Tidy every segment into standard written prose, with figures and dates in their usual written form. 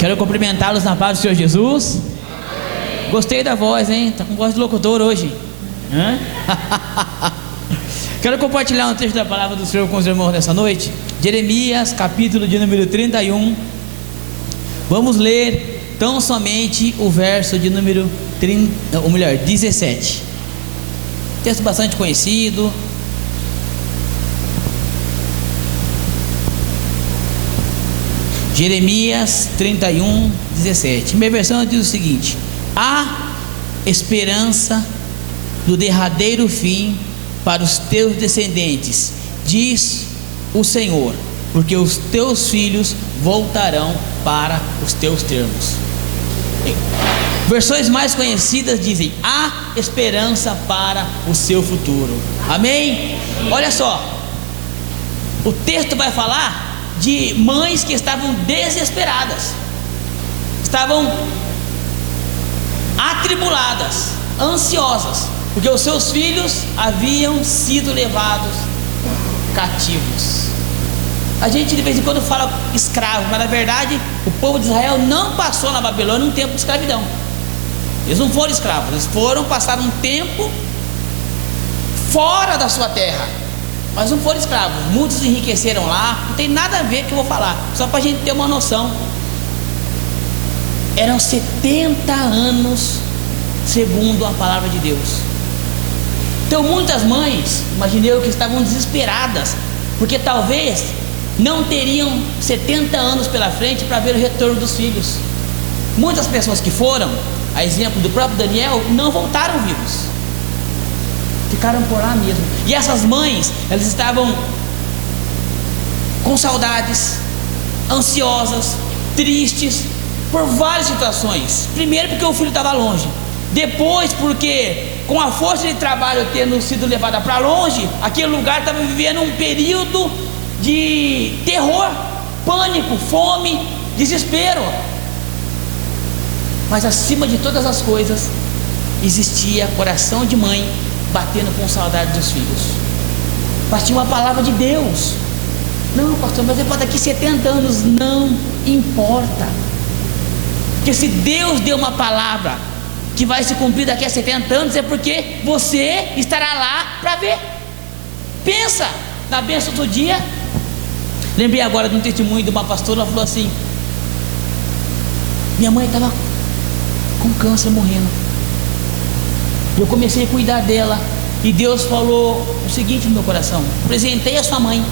Quero cumprimentá-los na paz do Senhor Jesus. Gostei da voz, hein? Tá com voz de locutor hoje. Quero compartilhar um trecho da palavra do Senhor com os irmãos nessa noite. Jeremias, capítulo de número 31. Vamos ler tão somente o verso de número 17. Texto bastante conhecido. Jeremias 31, 17. Minha versão diz o seguinte: há esperança do derradeiro fim para os teus descendentes, diz o Senhor, porque os teus filhos voltarão para os teus termos. Versões mais conhecidas dizem: há esperança para o seu futuro. Amém? Olha só, o texto vai falar de mães que estavam desesperadas, estavam atribuladas, ansiosas, porque os seus filhos haviam sido levados cativos. A gente de vez em quando fala escravo, mas na verdade o povo de Israel não passou na Babilônia um tempo de escravidão. Eles não foram escravos, eles foram passar um tempo fora da sua terra, mas não foram escravos. Muitos enriqueceram lá. Não tem nada a ver com o que eu vou falar, só para a gente ter uma noção. Eram 70 anos segundo a palavra de Deus. Então muitas mães, imaginei eu, que estavam desesperadas, porque talvez não teriam 70 anos pela frente para ver o retorno dos filhos. Muitas pessoas que foram, a exemplo do próprio Daniel, não voltaram vivos, ficaram por lá mesmo. E essas mães, elas estavam com saudades, ansiosas, tristes, por várias situações. Primeiro porque o filho estava longe, depois porque com a força de trabalho tendo sido levada para longe, aquele lugar estava vivendo um período de terror, pânico, fome, desespero. Mas acima de todas as coisas, existia coração de mãe batendo com saudade dos filhos. Mas tinha uma palavra de Deus. Não, pastor, mas depois daqui 70 anos, não importa, porque se Deus deu uma palavra que vai se cumprir daqui a 70 anos, é porque você estará lá para ver. Pensa na bênção do dia. Lembrei agora de um testemunho de uma pastora. Ela falou assim: minha mãe estava com câncer, morrendo. Eu comecei a cuidar dela, e Deus falou o seguinte no meu coração: apresentei a sua mãe.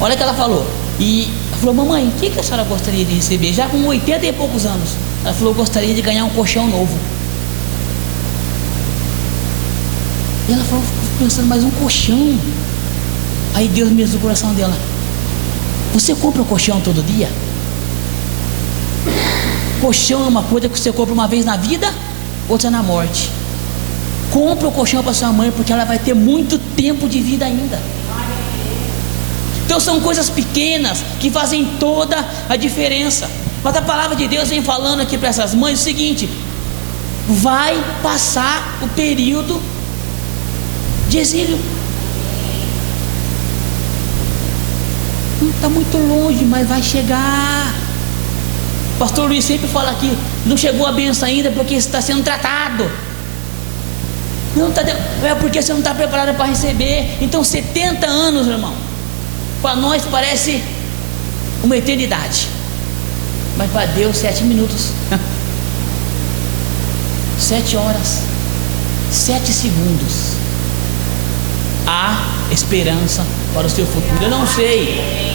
Olha o que ela falou. E ela falou: mamãe, o que a senhora gostaria de receber? Já com 80 e poucos anos. Ela falou: eu gostaria de ganhar um colchão novo. E ela falou, pensando: mas um colchão? Aí Deus me deu o coração dela: você compra um colchão todo dia? Colchão é uma coisa que você compra uma vez na vida, outra na morte. Compra o colchão para sua mãe, porque ela vai ter muito tempo de vida ainda. Então são coisas pequenas que fazem toda a diferença. Mas a palavra de Deus vem falando aqui para essas mães o seguinte: vai passar o período de exílio. Não está muito longe, mas vai chegar. O pastor Luiz sempre fala aqui: não chegou a bênção ainda porque está sendo tratado. Não está, é porque você não está preparado para receber. Então 70 anos, irmão, para nós parece uma eternidade, mas para Deus 7 minutos 7 horas, 7 segundos. Há esperança para o seu futuro.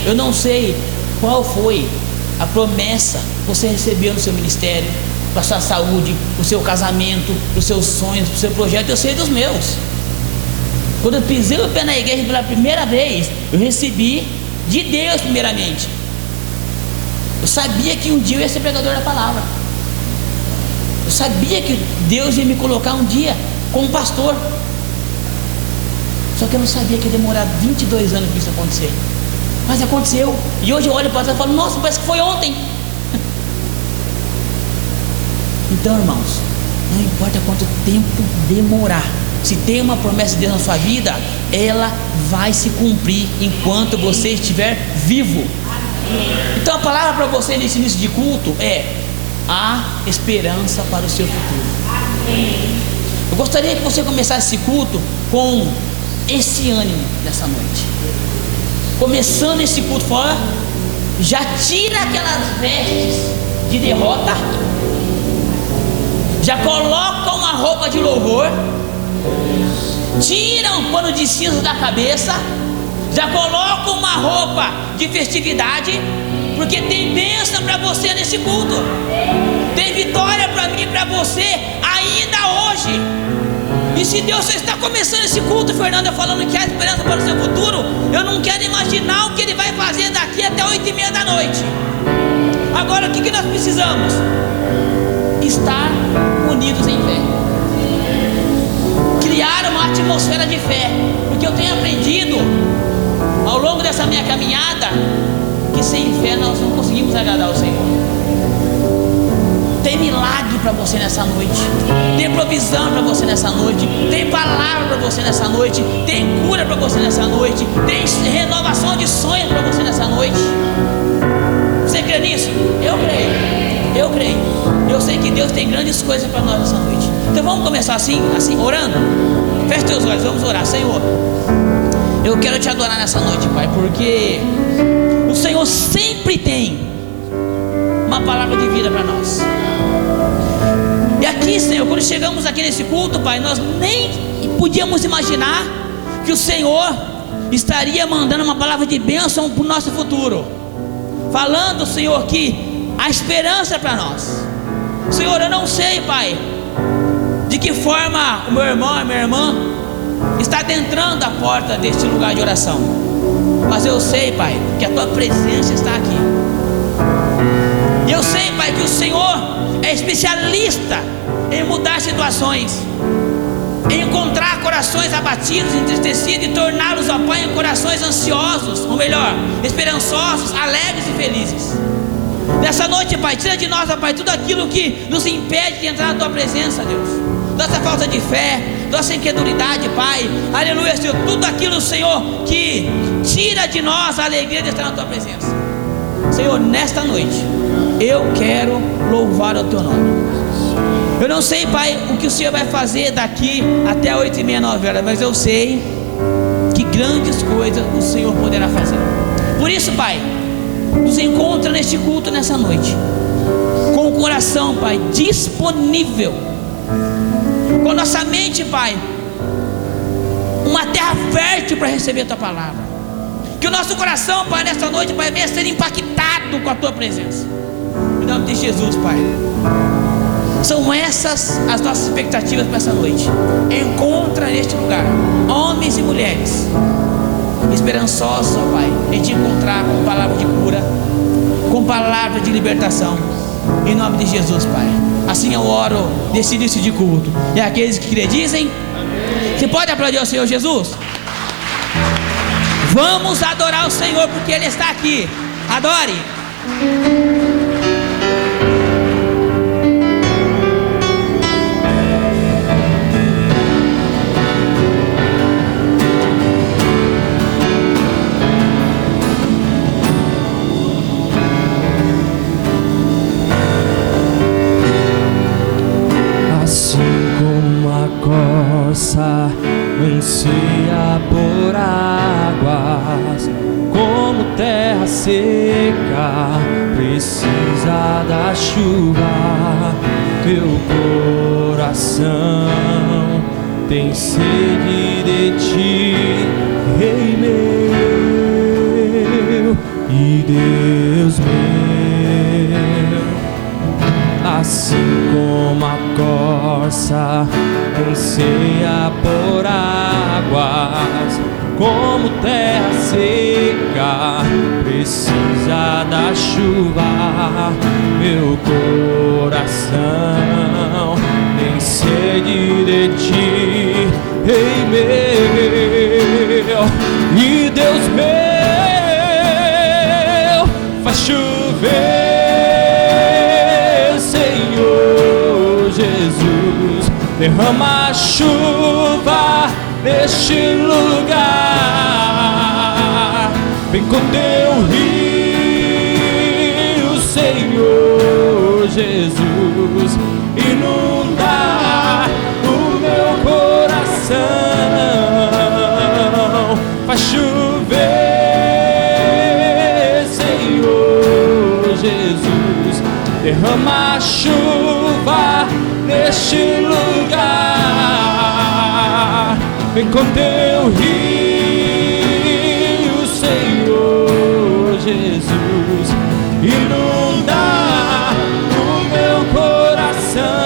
Eu não sei qual foi a promessa que você recebeu no seu ministério, para a sua saúde, para o seu casamento, para os seus sonhos, para o seu projeto. Eu sei dos meus. Quando eu pisei o pé na igreja pela primeira vez, eu recebi de Deus primeiramente. Eu sabia que um dia eu ia ser pregador da palavra. Eu sabia que Deus ia me colocar um dia como pastor. Só que eu não sabia que ia demorar 22 anos para isso acontecer. Mas aconteceu. E hoje eu olho para trás e falo: nossa, parece que foi ontem. Então, irmãos, não importa quanto tempo demorar, se tem uma promessa de Deus na sua vida, ela vai se cumprir enquanto você estiver vivo. Então a palavra para você nesse início de culto é: há esperança para o seu futuro. Eu gostaria que você começasse esse culto com esse ânimo nessa noite. Começando esse culto fora, já tira aquelas vestes de derrota, já coloca uma roupa de louvor, tira um pano de cinza da cabeça, já coloca uma roupa de festividade, porque tem bênção para você nesse culto, tem vitória para mim e para você ainda hoje. E se Deus só está começando esse culto, Fernanda, falando que há esperança para o seu futuro, eu não quero imaginar o que Ele vai fazer daqui até 8h30 da noite. Agora o que nós precisamos? Estar unidos em fé, criar uma atmosfera de fé, porque eu tenho aprendido ao longo dessa minha caminhada que sem fé nós não conseguimos agradar o Senhor. Tem milagre para você nessa noite, tem provisão para você nessa noite, tem palavra para você nessa noite, tem cura para você nessa noite, tem renovação de sonhos para você nessa noite. Você crê nisso? Eu creio. Eu sei que Deus tem grandes coisas para nós nessa noite. Então vamos começar assim, orando. Feche teus olhos, vamos orar. Senhor, eu quero te adorar nessa noite, Pai, porque o Senhor sempre tem uma palavra de vida para nós. E aqui, Senhor, quando chegamos aqui nesse culto, Pai, nós nem podíamos imaginar que o Senhor estaria mandando uma palavra de bênção para o nosso futuro, falando, Senhor, que há esperança para nós. Senhor, eu não sei, Pai, de que forma o meu irmão, a minha irmã está adentrando a porta deste lugar de oração, mas eu sei, Pai, que a Tua presença está aqui. E eu sei, Pai, que o Senhor é especialista em mudar situações, em encontrar corações abatidos, entristecidos e torná-los, ó Pai, em corações ansiosos, ou melhor, esperançosos, alegres e felizes. Nessa noite, Pai, tira de nós, ó Pai, tudo aquilo que nos impede de entrar na Tua presença, Deus. Nossa falta de fé, nossa incredulidade, Pai, aleluia, Senhor, tudo aquilo, Senhor, que tira de nós a alegria de estar na Tua presença. Senhor, nesta noite eu quero louvar o Teu nome. Eu não sei, Pai, o que o Senhor vai fazer daqui até 8h30, 9h, mas eu sei que grandes coisas o Senhor poderá fazer. Por isso, Pai, nos encontra neste culto nessa noite, com o coração, Pai, disponível, com nossa mente, Pai, uma terra fértil para receber a Tua palavra. Que o nosso coração, Pai, nessa noite, Pai, venha ser impactado com a Tua presença. Em nome de Jesus, Pai. São essas as nossas expectativas para essa noite. Encontra neste lugar homens e mulheres esperançosos, ó Pai, em te encontrar com palavra de cura, com palavra de libertação. Em nome de Jesus, Pai. Assim eu oro nesse início de culto. E aqueles que creem dizem: você pode aplaudir ao Senhor Jesus? Vamos adorar o Senhor, porque Ele está aqui. Adore. Anseia por águas, como terra seca, precisa da chuva. Meu coração tem sede de ti, Rei meu e Deus meu. Assim como a corça anseia por águas, como terra seca, precisa da chuva. Meu coração tem sede de ti, Rei meu e Deus meu. Faz chover, Senhor Jesus, derrama a chuva neste lugar. Vem com teu rio Senhor Jesus, inunda o meu coração, faz chover, Senhor Jesus, derrama chuva neste lugar, vem com teu rio, Senhor Jesus, inunda o meu coração.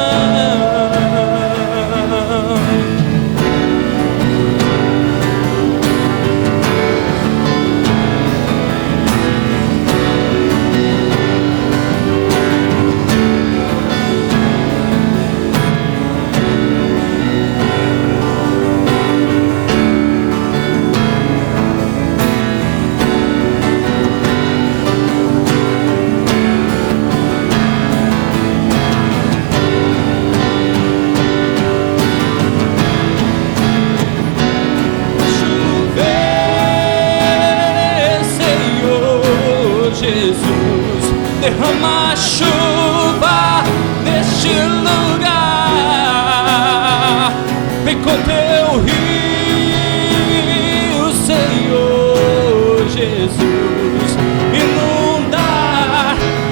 Derrama chuva neste lugar, vem com teu rio, Senhor Jesus, inunda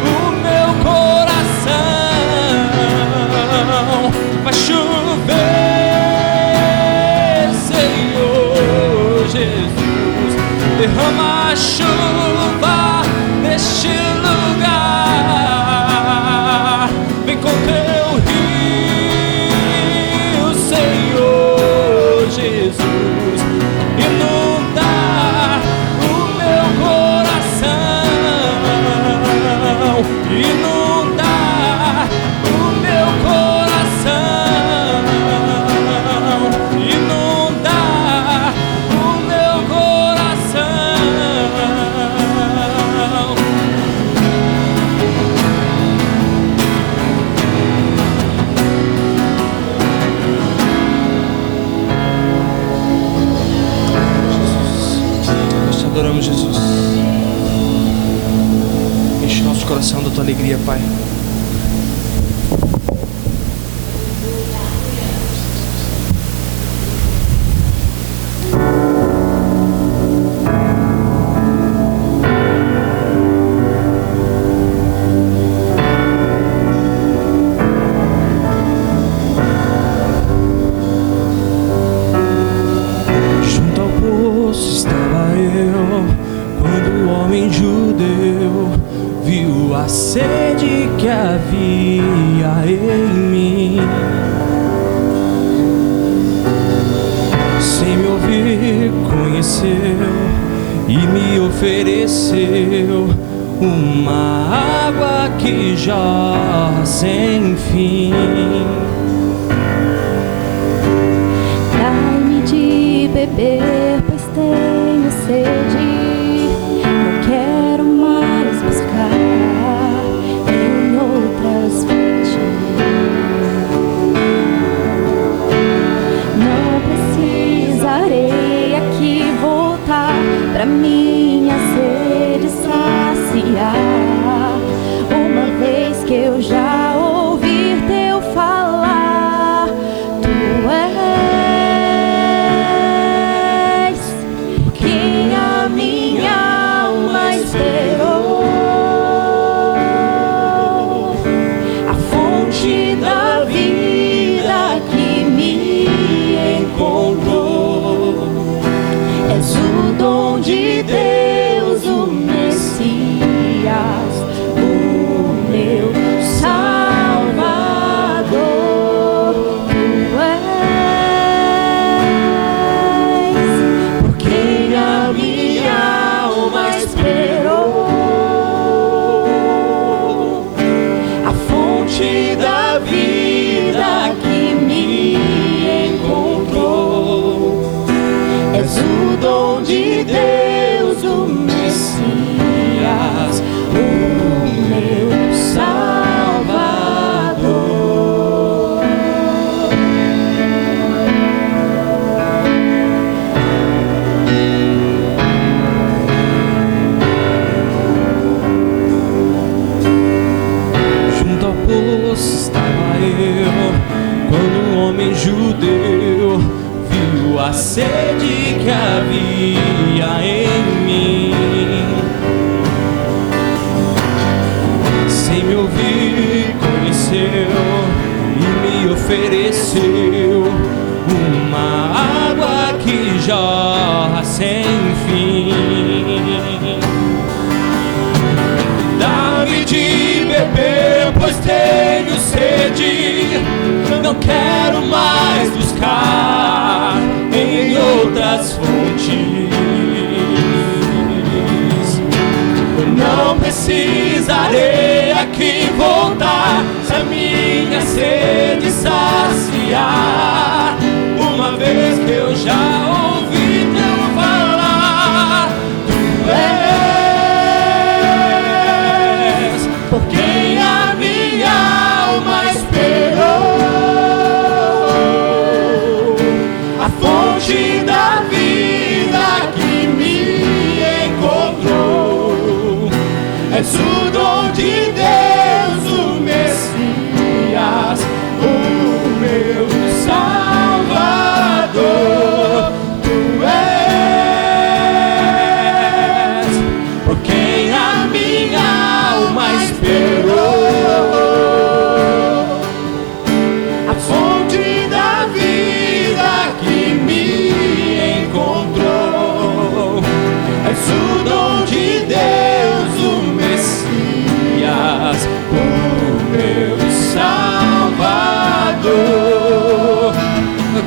o meu coração, vai chover, Senhor Jesus, derrama chuva neste lugar, vem com teu rio, Senhor Jesus, inunda o meu coração, inunda o meu coração, inunda o meu coração. Adoramos, Jesus. Enche nosso coração da tua alegria, Pai. Junto ao poço estava eu, quando o homem judeu viu a sede que havia em mim. Sem me ouvir, conheceu e me ofereceu uma água que jorra sem fim. Dai-me de beber, pois tenho sede. Não quero mais buscar em outras fontes. Não precisarei aqui voltar pra minha sede saciar, uma vez que eu já ouvir teu falar. Tu és quem a minha alma esperou, a fonte da vida que me encontrou. És o dom de Deus, o Messias. a sede que havia em mim. Sem me ouvir, conheceu e me ofereceu uma água que jorra sem fim. Dá-me de beber, pois tenho sede. Não quero mais buscar em outras fontes. Eu não precisarei aqui voltar se a minha sede saciar. Uma vez que eu já ouvi teu falar, tu és por quem a minha alma esperou, a fonte da vida que me encontrou. És o dom de Deus, o Messias, o meu Salvador. Tu és por quem a minha alma esperou, a fonte da vida que me encontrou. És o dom de Deus, o Messias, o meu Salvador.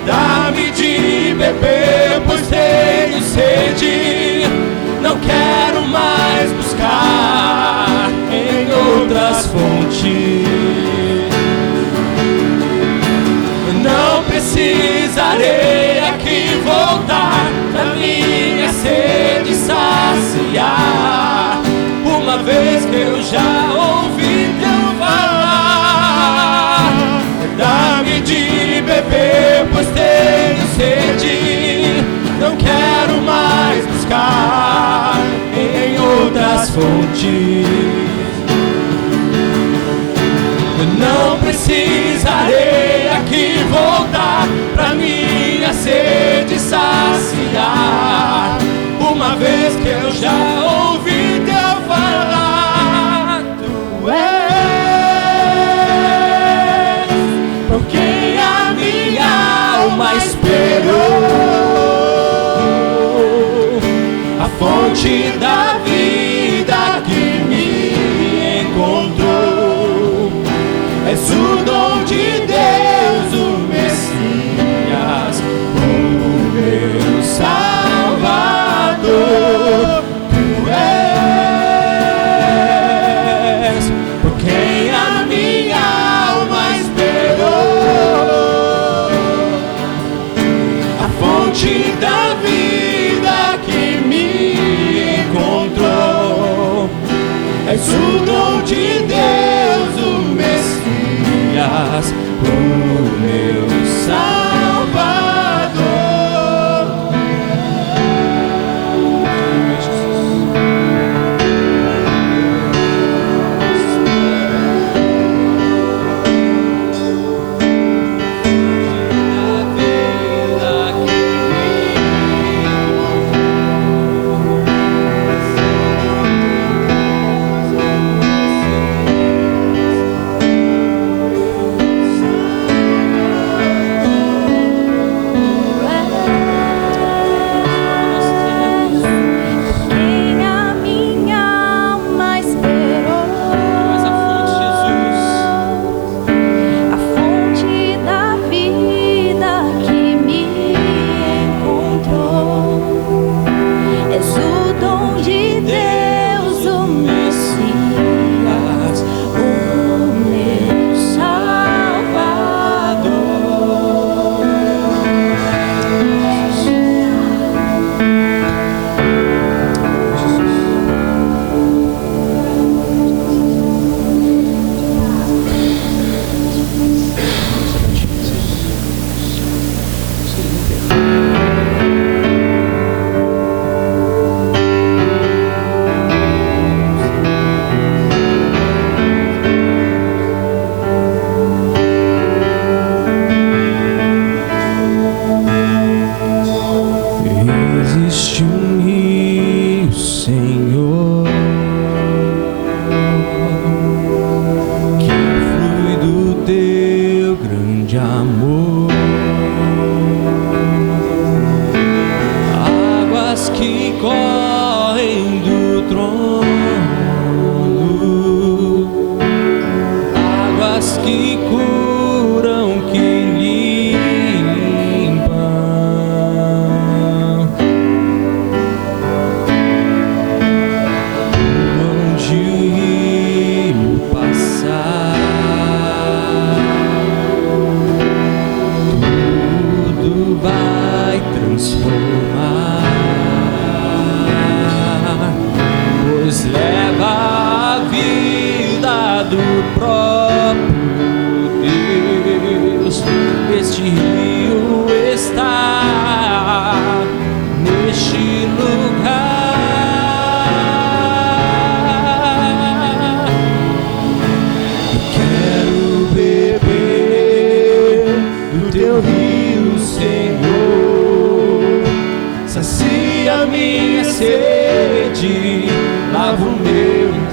Dá-me de beber, pois tenho sede. Não quero mais buscar em outras fontes. Não precisarei aqui voltar pra minha sede saciar. Uma vez que eu já ouvi teu falar, dá-me de beber, pois tenho sede. Não quero mais buscar em outras fontes. Não precisarei aqui voltar pra minha sede saciar. Uma vez que eu já ouvi teu falar, tu és por quem a minha alma esperou, a fonte da vida que me encontrou. És o dom de Deus, o Messias, o meu Salvador. Tu és por quem a minha alma esperou, a fonte da vida que me encontrou. És o dom de Deus, o Messias, o meu Salvador.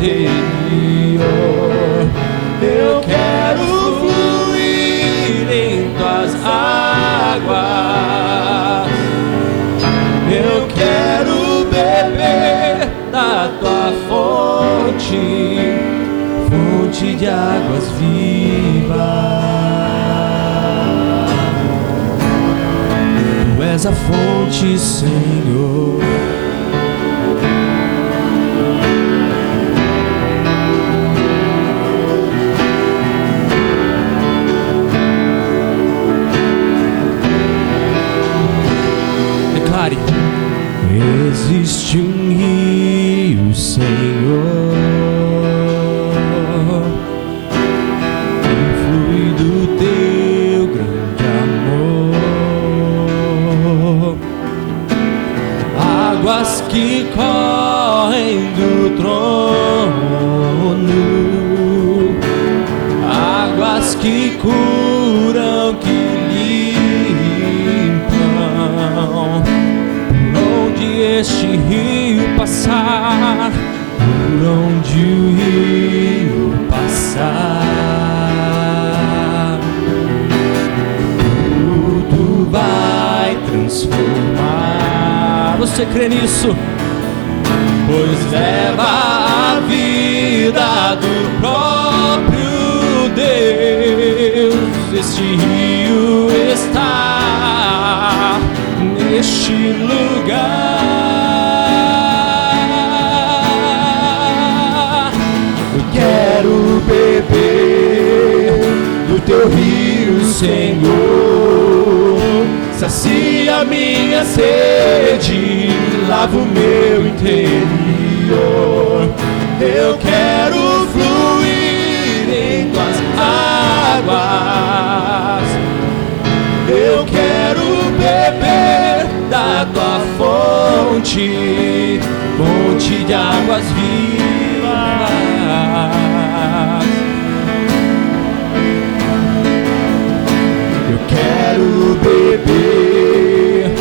interior. Eu quero fluir em tuas águas. Eu quero beber da tua fonte, fonte de águas vivas. Tu és a fonte, Senhor. Declare: existe um rio, Senhor, que flui do teu grande amor, águas que correm do trono, águas que curam, que limpam. Por onde este rio passar, por onde o rio passar, tudo vai transformar. Você crê nisso? Pois leva a vida do próprio Deus. Este rio está neste lugar. Eu quero beber do teu rio, Senhor. Sacia minha sede, lava o meu interior. Eu quero fluir em tuas águas. Eu quero beber da tua fonte, fonte de águas vivas. Eu quero beber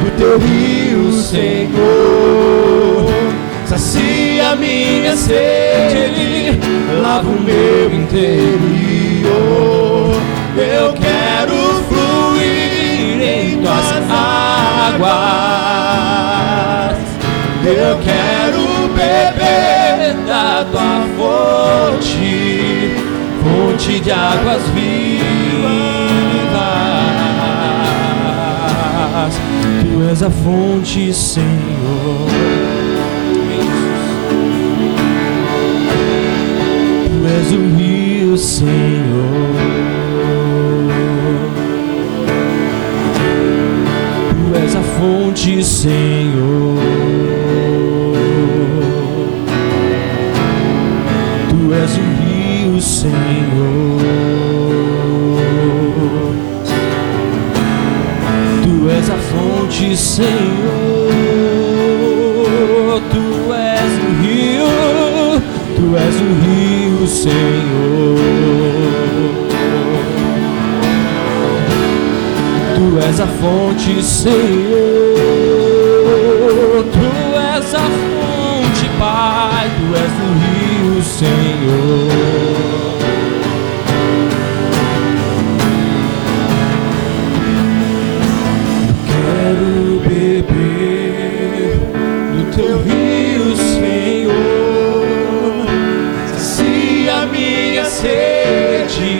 do teu rio, Senhor. Sacia minha sede, lava o meu interior. Eu quero fluir em tuas águas. Eu quero beber da tua fonte, fonte de águas vivas. Tu és a fonte, Senhor. Tu és o rio, Senhor. Tu és a fonte, Senhor. Tu és o rio, Senhor. Tu és a fonte, Senhor. Tu és o rio. Tu és o rio, Senhor. Tu és a fonte, Senhor. Tu és a fonte, Pai. Tu és o rio, Senhor. Quero beber do teu rio, Senhor. Sacia minha sede,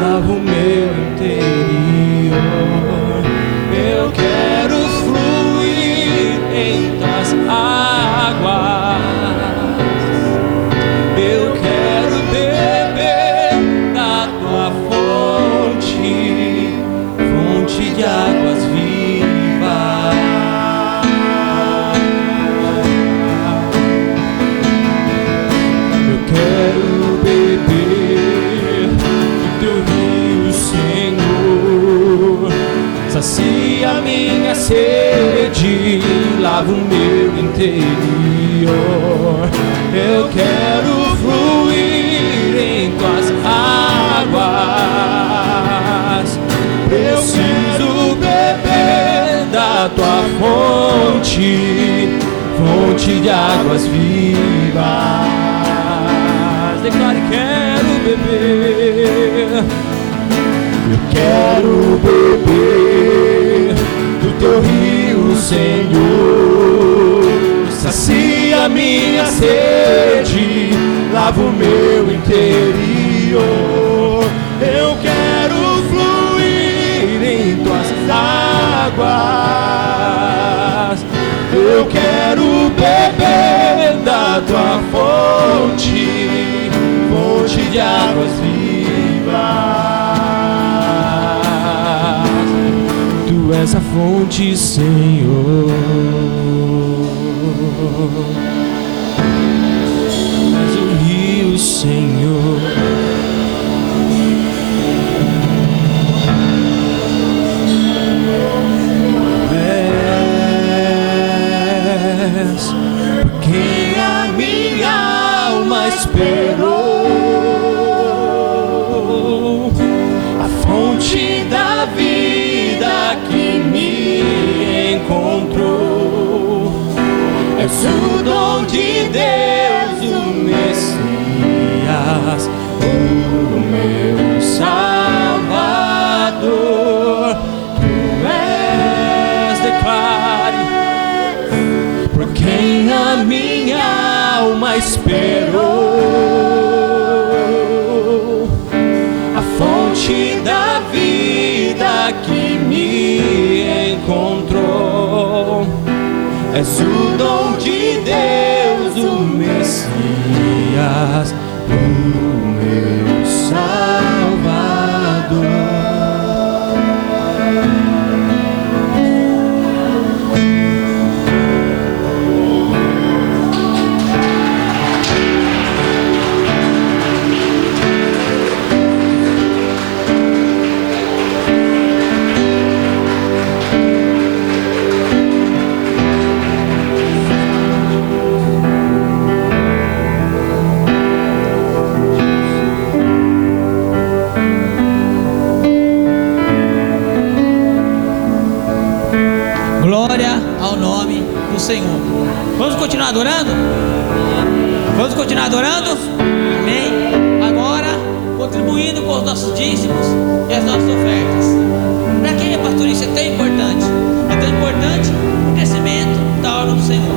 lava o meu interior. Eu quero fluir em tuas águas. Eu quero beber da tua fonte, fonte de águas vivas. Eu quero beber do teu rio, Senhor. Sacia minha sede, lava o meu interior. Eu quero fluir em tuas águas. Preciso beber da tua fonte, fonte de águas vivas. Eu quero beber do teu rio, Senhor. Sacia minha sede, lava o meu interior. Eu quero fluir em tuas águas. Eu quero beber da tua fonte, fonte de águas vivas. Tu és a fonte, Senhor. Tu és o rio, Senhor. Quem a minha alma esperou, a fonte da vida que me encontrou. És o dom de Deus, o Messias, o meu Salvador. Tu és, declare, por quem a minha alma esperou, a fonte da vida que me encontrou. És o dom de Deus, o Messias, o meu Salvador. Glória ao nome do Senhor. Vamos continuar adorando? Vamos continuar adorando? Amém? Agora, contribuindo com os nossos dízimos e as nossas ofertas. Para quem, pastor, isso é tão importante? É tão importante o crescimento da obra do Senhor.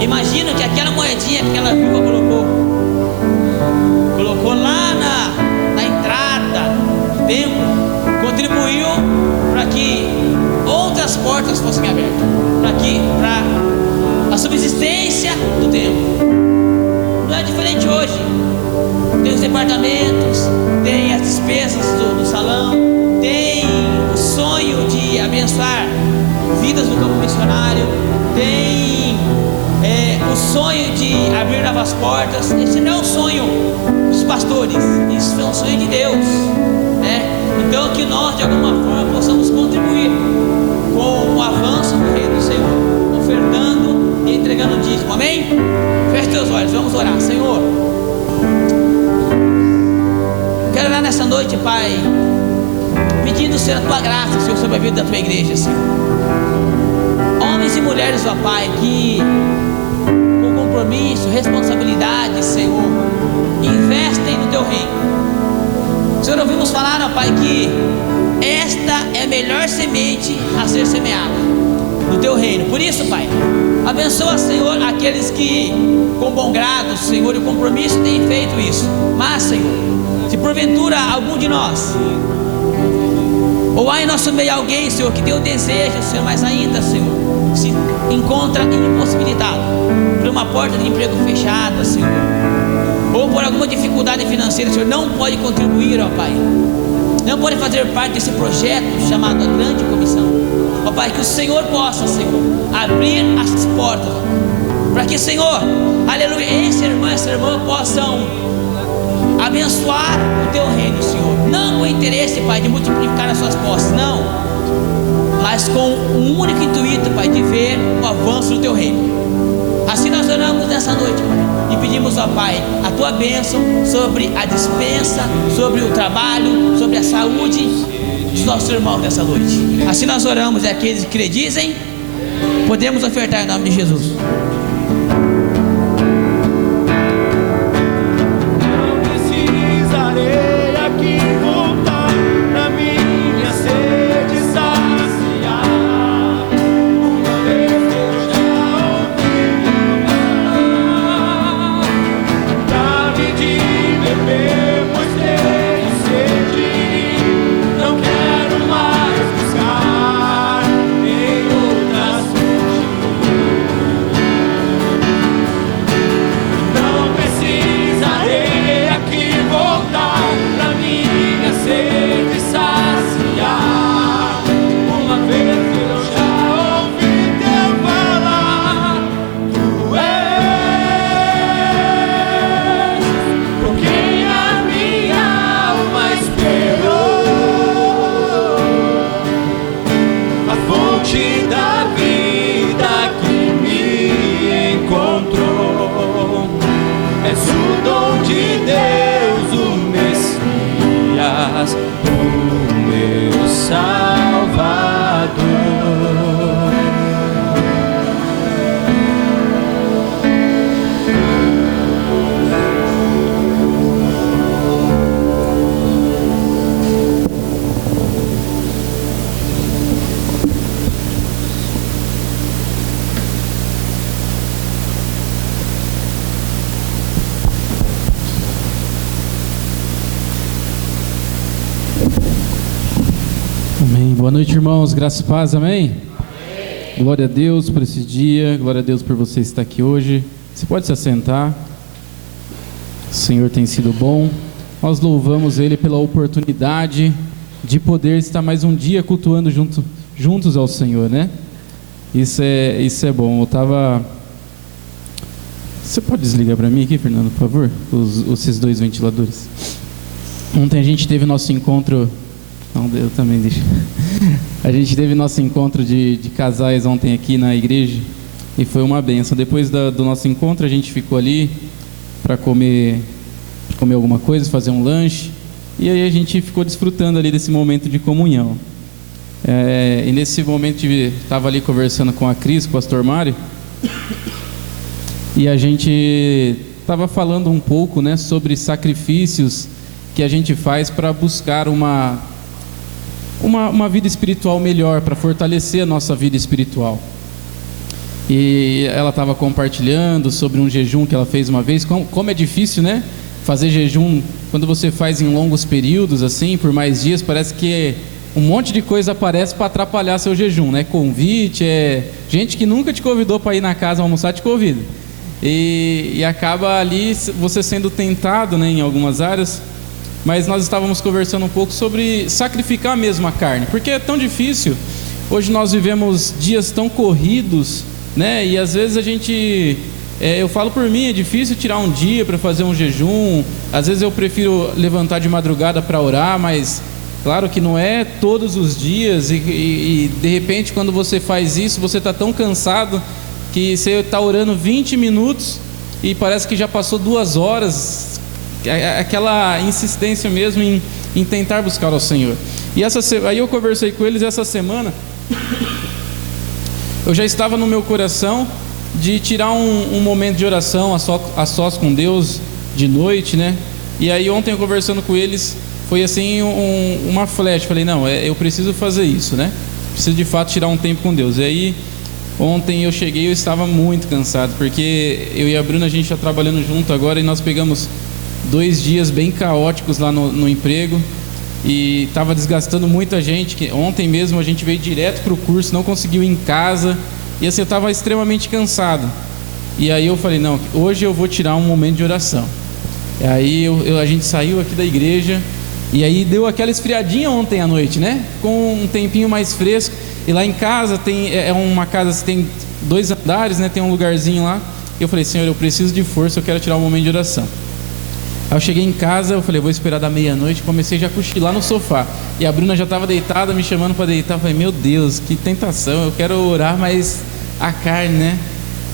Imagina que aquela moedinha que aquela viúva colocou lá na entrada do templo, contribuiu para que outras portas fossem abertas, para a subsistência do templo. Não é diferente hoje. Tem os departamentos, tem as despesas do salão, tem o sonho de abençoar vidas no campo missionário, tem o sonho de abrir novas portas. Esse não é um sonho dos pastores, isso é um sonho de Deus, né? Então que nós de alguma forma possamos contribuir com o avanço do reino do Senhor, ofertando e entregando o dízimo, amém? Feche teus olhos, vamos orar. Senhor, quero orar nessa noite, Pai, pedindo, Senhor, a tua graça, Senhor, sobre a vida da tua igreja, Senhor. Homens e mulheres, ó Pai, que com compromisso, responsabilidade, Senhor, investem no teu reino. Senhor, ouvimos falar, ó Pai, que esta é a melhor semente a ser semeada no teu reino. Por isso, Pai, abençoa, Senhor, aqueles que com bom grado, Senhor, e compromisso têm feito isso. Mas, Senhor, se porventura algum de nós, ou há em nosso meio alguém, Senhor, que tem o desejo, Senhor, mas ainda, Senhor, se encontra impossibilitado por uma porta de emprego fechada, Senhor, ou por alguma dificuldade financeira, Senhor, não pode contribuir, ó Pai, não pode fazer parte desse projeto chamado a Grande Comissão, ó Pai, que o Senhor possa, Senhor, abrir as portas, para que, Senhor, aleluia, esse irmão e essa irmã possam abençoar o teu reino, Senhor, não com o interesse, Pai, de multiplicar as suas posses, não, mas com um único intuito, Pai, de ver o avanço do teu reino. Assim nós oramos nessa noite, Pai, e pedimos, ó Pai, a tua bênção sobre a dispensa, sobre o trabalho, sobre a saúde dos nossos irmãos nessa noite. Assim nós oramos, e aqueles que dizem, podemos ofertar em nome de Jesus. Não precisa Boa noite, irmãos, graça e paz, amém? Glória a Deus por esse dia, glória a Deus por você estar aqui hoje. Você pode se assentar. O Senhor tem sido bom. Nós louvamos Ele pela oportunidade de poder estar mais um dia cultuando juntos ao Senhor, né? Isso é bom. Você pode desligar para mim aqui, Fernando, por favor? Esses dois ventiladores. Ontem a gente teve nosso encontro... Não, eu também deixo. A gente teve nosso encontro de casais ontem aqui na igreja e foi uma bênção. Depois do nosso encontro a gente ficou ali para comer alguma coisa, fazer um lanche, e aí a gente ficou desfrutando ali desse momento de comunhão. E nesse momento estava ali conversando com a Cris, com o pastor Mário, e a gente estava falando um pouco, né, sobre sacrifícios que a gente faz para buscar uma vida espiritual melhor, para fortalecer a nossa vida espiritual. E ela estava compartilhando sobre um jejum que ela fez uma vez. Como é difícil, né? Fazer jejum quando você faz em longos períodos, assim, por mais dias, parece que um monte de coisa aparece para atrapalhar seu jejum, né? Convite, gente que nunca te convidou para ir na casa almoçar te convida. E acaba ali você sendo tentado, né, em algumas áreas. Mas nós estávamos conversando um pouco sobre sacrificar mesmo a carne, porque é tão difícil. Hoje nós vivemos dias tão corridos, né? E às vezes a gente, eu falo por mim, é difícil tirar um dia para fazer um jejum. Às vezes eu prefiro levantar de madrugada para orar, mas claro que não é todos os dias. E de repente quando você faz isso, você está tão cansado que você está orando 20 minutos e parece que já passou 2 horas. Aquela insistência mesmo em tentar buscar ao Senhor. E aí eu conversei com eles essa semana. Eu já estava no meu coração de tirar um momento de oração a sós com Deus de noite, né? E aí ontem, conversando com eles, foi assim uma flecha. Falei, não, eu preciso fazer isso, né? Preciso de fato tirar um tempo com Deus. E aí ontem eu cheguei, eu estava muito cansado, porque eu e a Bruna, a gente está trabalhando junto agora, e nós pegamos 2 dias bem caóticos lá no emprego, e estava desgastando muita gente. Que ontem mesmo a gente veio direto para o curso, não conseguiu ir em casa, e assim eu estava extremamente cansado. E aí eu falei, não, hoje eu vou tirar um momento de oração. E aí a gente saiu aqui da igreja, e aí deu aquela esfriadinha ontem à noite, né? Com um tempinho mais fresco. E lá em casa é uma casa que tem 2 andares, né? Tem um lugarzinho lá. E eu falei, Senhor, eu preciso de força, eu quero tirar um momento de oração. Aí eu cheguei em casa, eu falei, vou esperar da meia-noite. Comecei já a cochilar no sofá, e a Bruna já estava deitada, me chamando para deitar. Eu falei, meu Deus, que tentação, eu quero orar, mas a carne, né?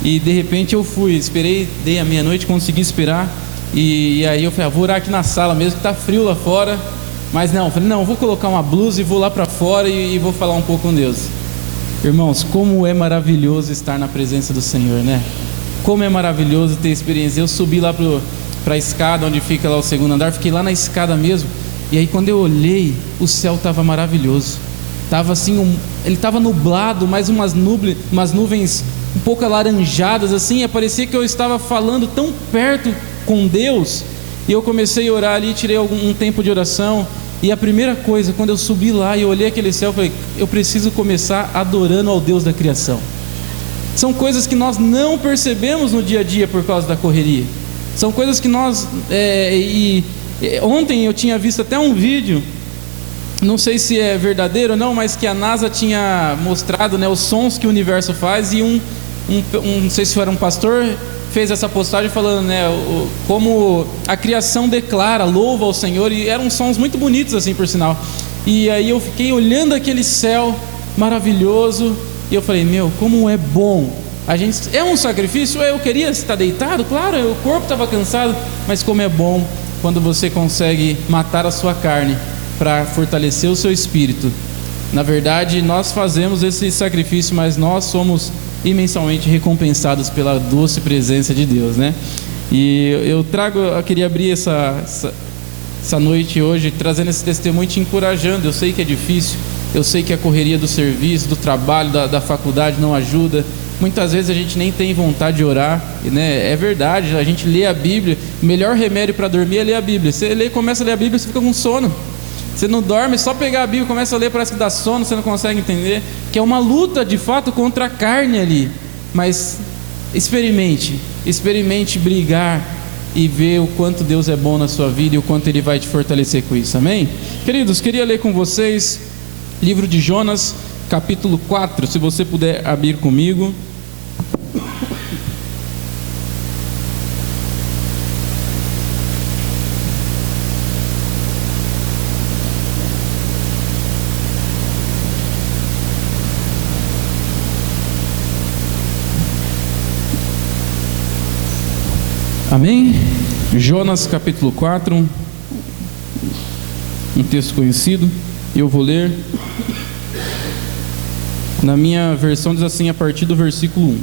E de repente eu esperei, dei a meia-noite, consegui esperar. E aí eu falei, vou orar aqui na sala mesmo, que está frio lá fora. Mas não, eu falei, não, vou colocar uma blusa e vou lá para fora e vou falar um pouco com Deus. Irmãos, como é maravilhoso estar na presença do Senhor, né? Como é maravilhoso ter experiência. Eu subi lá para a escada onde fica lá o 2º andar, fiquei lá na escada mesmo, e aí quando eu olhei, o céu estava maravilhoso, estava assim, ele estava nublado, mas umas nuvens um pouco alaranjadas assim, e parecia que eu estava falando tão perto com Deus. E eu comecei a orar ali, tirei um tempo de oração, e a primeira coisa, quando eu subi lá e olhei aquele céu, eu falei, eu preciso começar adorando ao Deus da criação. São coisas que nós não percebemos no dia a dia por causa da correria. São coisas que nós... ontem eu tinha visto até um vídeo, não sei se é verdadeiro ou não, mas que a NASA tinha mostrado, né, os sons que o universo faz, e não sei se era um pastor, fez essa postagem falando, né, como a criação declara, louva ao Senhor, e eram sons muito bonitos assim, por sinal. E aí eu fiquei olhando aquele céu maravilhoso, e eu falei, meu, como é bom. É um sacrifício, eu queria estar deitado, claro, o corpo estava cansado, mas como é bom quando você consegue matar a sua carne para fortalecer o seu espírito. Na verdade, nós fazemos esse sacrifício, mas nós somos imensamente recompensados pela doce presença de Deus, né? E eu queria abrir essa noite hoje trazendo esse testemunho, te encorajando. Eu sei que é difícil, eu sei que a correria do serviço, do trabalho, da faculdade não ajuda. Muitas vezes a gente nem tem vontade de orar, né? É verdade, a gente lê a Bíblia, o melhor remédio para dormir é ler a Bíblia. Você começa a ler a Bíblia, você fica com sono. Você não dorme, é só pegar a Bíblia, começa a ler, parece que dá sono, você não consegue entender. Que é uma luta de fato contra a carne ali. Mas experimente brigar e ver o quanto Deus é bom na sua vida e o quanto Ele vai te fortalecer com isso, amém? Queridos, queria ler com vocês livro de Jonas, capítulo 4, se você puder abrir comigo. Amém? Jonas capítulo 4, um texto conhecido, eu vou ler. Na minha versão diz assim, a partir do versículo 1.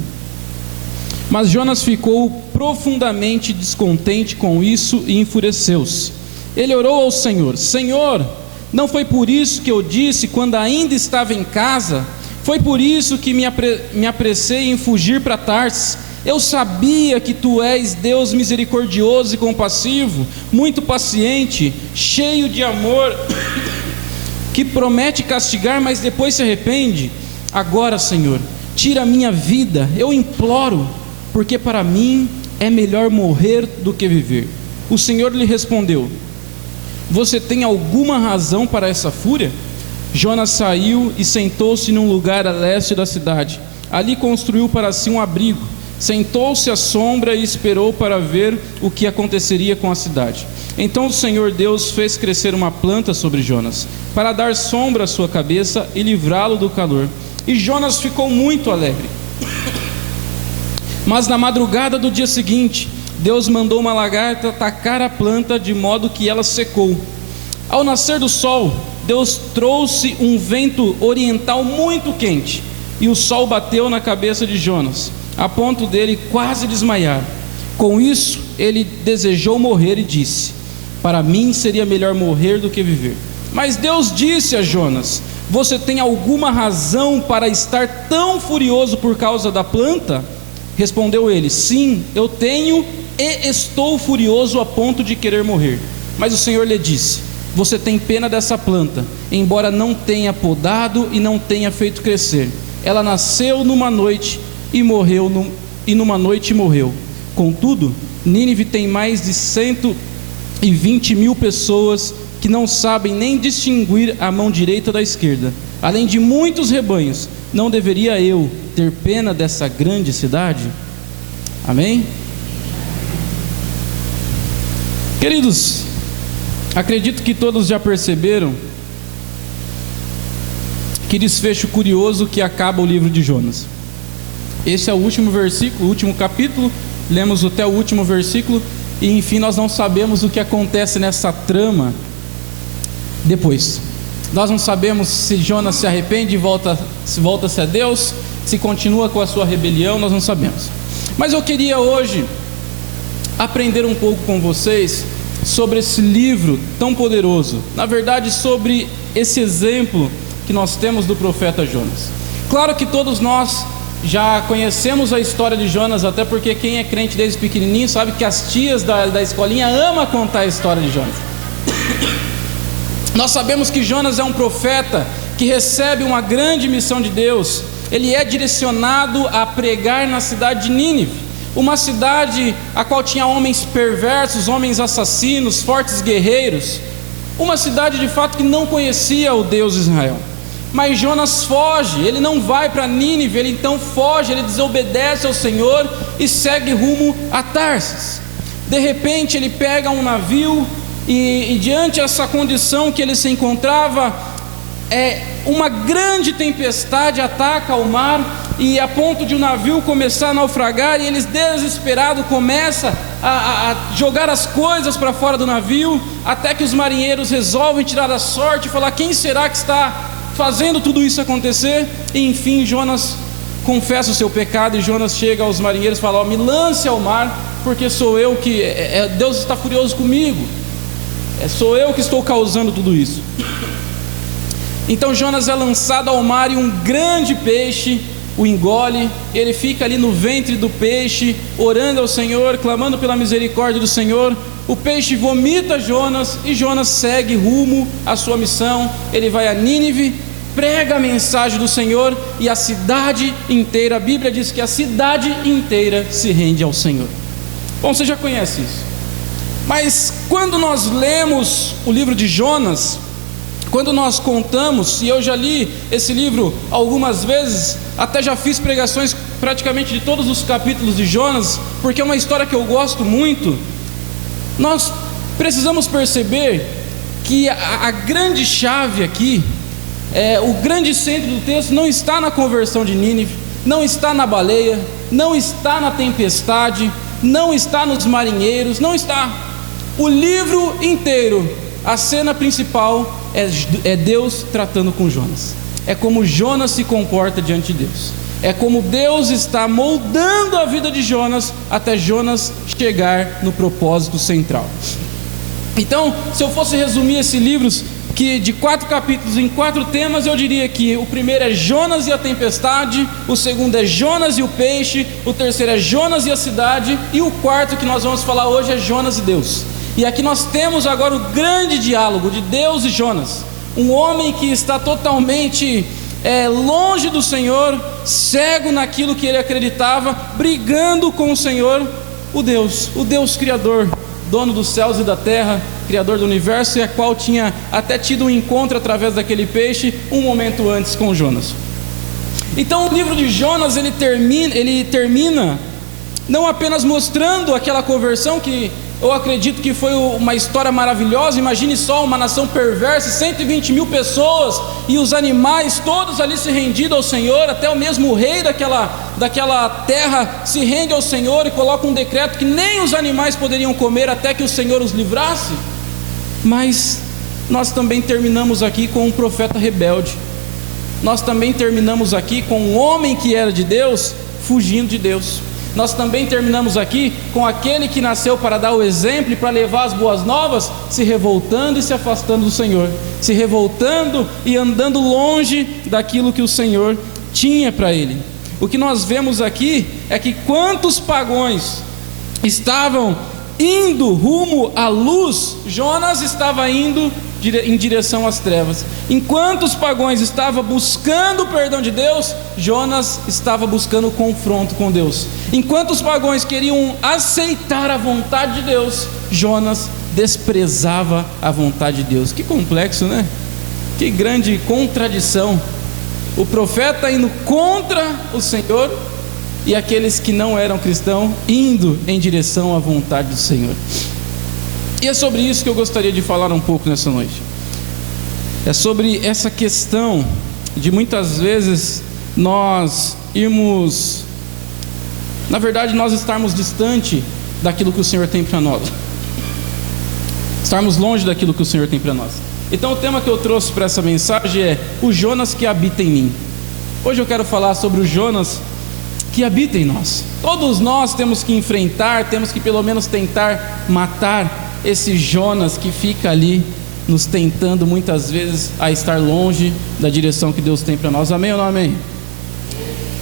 Mas Jonas ficou profundamente descontente com isso e enfureceu-se. Ele orou ao Senhor: Senhor, não foi por isso que eu disse quando ainda estava em casa? Foi por isso que me apressei em fugir para Tarsis? Eu sabia que Tu és Deus misericordioso e compassivo, muito paciente, cheio de amor, que promete castigar, mas depois se arrepende. Agora, Senhor, tira a minha vida, eu imploro, porque para mim é melhor morrer do que viver. O Senhor lhe respondeu: Você tem alguma razão para essa fúria? Jonas saiu e sentou-se num lugar a leste da cidade. Ali construiu para si um abrigo. Sentou-se à sombra e esperou para ver o que aconteceria com a cidade. Então o Senhor Deus fez crescer uma planta sobre Jonas, para dar sombra à sua cabeça e livrá-lo do calor. E Jonas ficou muito alegre. Mas na madrugada do dia seguinte, Deus mandou uma lagarta atacar a planta, de modo que ela secou. Ao nascer do sol, Deus trouxe um vento oriental muito quente, e o sol bateu na cabeça de Jonas, a ponto dele quase desmaiar. Com isso, ele desejou morrer e disse: Para mim seria melhor morrer do que viver. Mas Deus disse a Jonas: Você tem alguma razão para estar tão furioso por causa da planta? Respondeu ele: Sim, eu tenho e estou furioso a ponto de querer morrer. Mas o Senhor lhe disse: Você tem pena dessa planta, embora não tenha podado e não tenha feito crescer. Ela nasceu numa noite e numa noite morreu. Contudo, Nínive tem mais de 120 mil pessoas que não sabem nem distinguir a mão direita da esquerda, além de muitos rebanhos. Não deveria eu ter pena dessa grande cidade? Amém? Queridos, acredito que todos já perceberam que desfecho curioso que acaba o livro de Jonas. Esse é o último versículo, o último capítulo. Lemos até o último versículo e enfim nós não sabemos o que acontece nessa trama depois. Nós não sabemos se Jonas se arrepende e volta-se a Deus, se continua com a sua rebelião, nós não sabemos. Mas eu queria hoje aprender um pouco com vocês sobre esse livro tão poderoso, na verdade sobre esse exemplo que nós temos do profeta Jonas. Claro que todos nós já conhecemos a história de Jonas, até porque quem é crente desde pequenininho sabe que as tias da escolinha amam contar a história de Jonas. Nós sabemos que Jonas é um profeta que recebe uma grande missão de Deus. Ele é direcionado a pregar na cidade de Nínive, uma cidade a qual tinha homens perversos, homens assassinos, fortes guerreiros, uma cidade de fato que não conhecia o Deus de Israel. Mas Jonas foge, ele não vai para Nínive, ele então foge, ele desobedece ao Senhor e segue rumo a Tarsis. De repente ele pega um navio e diante dessa condição que ele se encontrava, uma grande tempestade ataca o mar, e a ponto de o navio começar a naufragar, e eles desesperados começam a jogar as coisas para fora do navio, até que os marinheiros resolvem tirar a sorte e falar: quem será que está fazendo tudo isso acontecer? E enfim Jonas confessa o seu pecado, e Jonas chega aos marinheiros e fala: me lance ao mar, porque sou eu que, Deus está furioso comigo, sou eu que estou causando tudo isso. Então Jonas é lançado ao mar, e um grande peixe o engole, ele fica ali no ventre do peixe, orando ao Senhor, clamando pela misericórdia do Senhor. O peixe vomita Jonas e Jonas segue rumo à sua missão. Ele vai a Nínive, prega a mensagem do Senhor e a cidade inteira, a Bíblia diz que a cidade inteira se rende ao Senhor. Bom, você já conhece isso. Mas quando nós lemos o livro de Jonas, quando nós contamos, e eu já li esse livro algumas vezes, até já fiz pregações praticamente de todos os capítulos de Jonas, porque é uma história que eu gosto muito. Nós precisamos perceber que a grande chave aqui, o grande centro do texto não está na conversão de Nínive, não está na baleia, não está na tempestade, não está nos marinheiros, não está. O livro inteiro, a cena principal é Deus tratando com Jonas. É como Jonas se comporta diante de Deus. É como Deus está moldando a vida de Jonas até Jonas chegar no propósito central. Então, se eu fosse resumir esse livro que de 4 capítulos em 4 temas, eu diria que o primeiro é Jonas e a tempestade, o segundo é Jonas e o peixe, o terceiro é Jonas e a cidade, e o quarto que nós vamos falar hoje é Jonas e Deus. E aqui nós temos agora o grande diálogo de Deus e Jonas, um homem que está totalmente longe do Senhor, cego naquilo que ele acreditava, brigando com o Senhor, o Deus Criador, dono dos céus e da terra, Criador do universo, e a qual tinha até tido um encontro através daquele peixe um momento antes com Jonas. Então o livro de Jonas ele termina não apenas mostrando aquela conversão, que eu acredito que foi uma história maravilhosa. Imagine só, uma nação perversa, 120 mil pessoas, e os animais todos ali se rendidos ao Senhor, até o mesmo rei daquela terra se rende ao Senhor e coloca um decreto que nem os animais poderiam comer até que o Senhor os livrasse. Mas nós também terminamos aqui com um profeta rebelde. Nós também terminamos aqui com um homem que era de Deus, fugindo de Deus. Nós também terminamos aqui com aquele que nasceu para dar o exemplo e para levar as boas novas, se revoltando e se afastando do Senhor, se revoltando e andando longe daquilo que o Senhor tinha para ele. O que nós vemos aqui é que quantos pagãos estavam indo rumo à luz, Jonas estava indo em direção às trevas. Enquanto os pagãos estavam buscando o perdão de Deus, Jonas estava buscando o confronto com Deus. Enquanto os pagãos queriam aceitar a vontade de Deus, Jonas desprezava a vontade de Deus. Que complexo, né? Que grande contradição. O profeta indo contra o Senhor e aqueles que não eram cristãos indo em direção à vontade do Senhor. E é sobre isso que eu gostaria de falar um pouco nessa noite. É sobre essa questão de muitas vezes nós irmos, na verdade nós estarmos distante daquilo que o Senhor tem para nós, estarmos longe daquilo que o Senhor tem para nós. Então o tema que eu trouxe para essa mensagem é o Jonas que habita em mim. Hoje eu quero falar sobre o Jonas que habita em nós. Todos nós temos que enfrentar, temos que pelo menos tentar matar esse Jonas que fica ali nos tentando muitas vezes a estar longe da direção que Deus tem para nós. Amém ou não amém?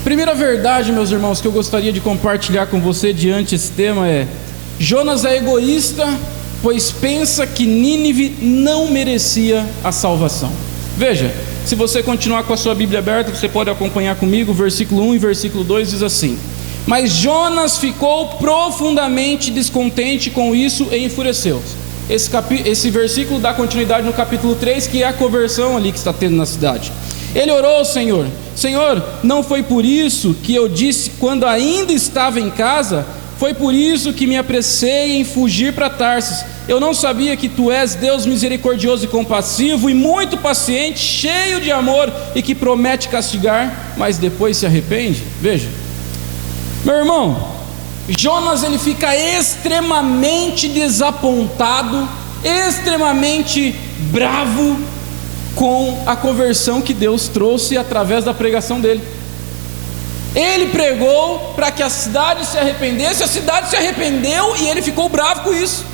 Primeira verdade, meus irmãos, que eu gostaria de compartilhar com você diante desse tema é: Jonas é egoísta, pois pensa que Nínive não merecia a salvação. Veja, se você continuar com a sua Bíblia aberta, você pode acompanhar comigo. Versículo 1 e versículo 2 diz assim: mas Jonas ficou profundamente descontente com isso e enfureceu-se. Esse versículo dá continuidade no capítulo 3, que é a conversão ali que está tendo na cidade. Ele orou ao Senhor: Senhor, não foi por isso que eu disse quando ainda estava em casa? Foi por isso que me apressei em fugir para Tarsis. Eu não sabia que tu és Deus misericordioso e compassivo e muito paciente, cheio de amor e que promete castigar, mas depois se arrepende. Veja, meu irmão, Jonas ele fica extremamente desapontado, extremamente bravo com a conversão que Deus trouxe através da pregação dele. Ele pregou para que a cidade se arrependesse, a cidade se arrependeu e ele ficou bravo com isso.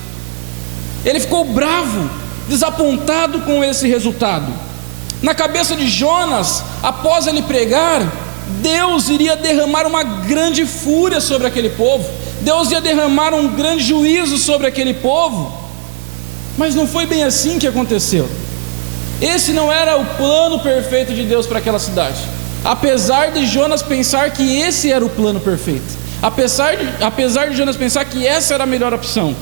Ele ficou bravo, desapontado com esse resultado. Na cabeça de Jonas, após ele pregar, Deus iria derramar uma grande fúria sobre aquele povo, Deus ia derramar um grande juízo sobre aquele povo, mas não foi bem assim que aconteceu. Esse não era o plano perfeito de Deus para aquela cidade, apesar de Jonas pensar que esse era o plano perfeito, apesar de Jonas pensar que essa era a melhor opção.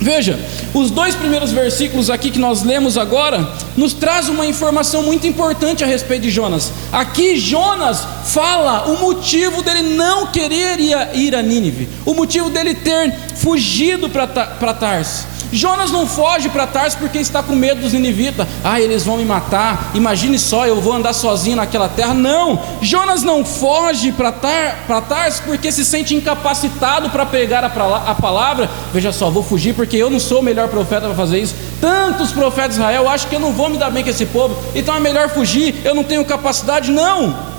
Veja, os 2 primeiros versículos aqui que nós lemos agora nos traz uma informação muito importante a respeito de Jonas. Aqui Jonas fala o motivo dele não querer ir a Nínive, o motivo dele ter fugido para Tarsis. Jonas não foge para Tarsis porque está com medo dos ninivitas. Eles vão me matar, imagine só, eu vou andar sozinho naquela terra. Não, Jonas não foge para Tarsis porque se sente incapacitado para pregar a palavra. Veja só, vou fugir porque eu não sou o melhor profeta para fazer isso. Tantos profetas de Israel, acho que eu não vou me dar bem com esse povo, então é melhor fugir, eu não tenho capacidade. Não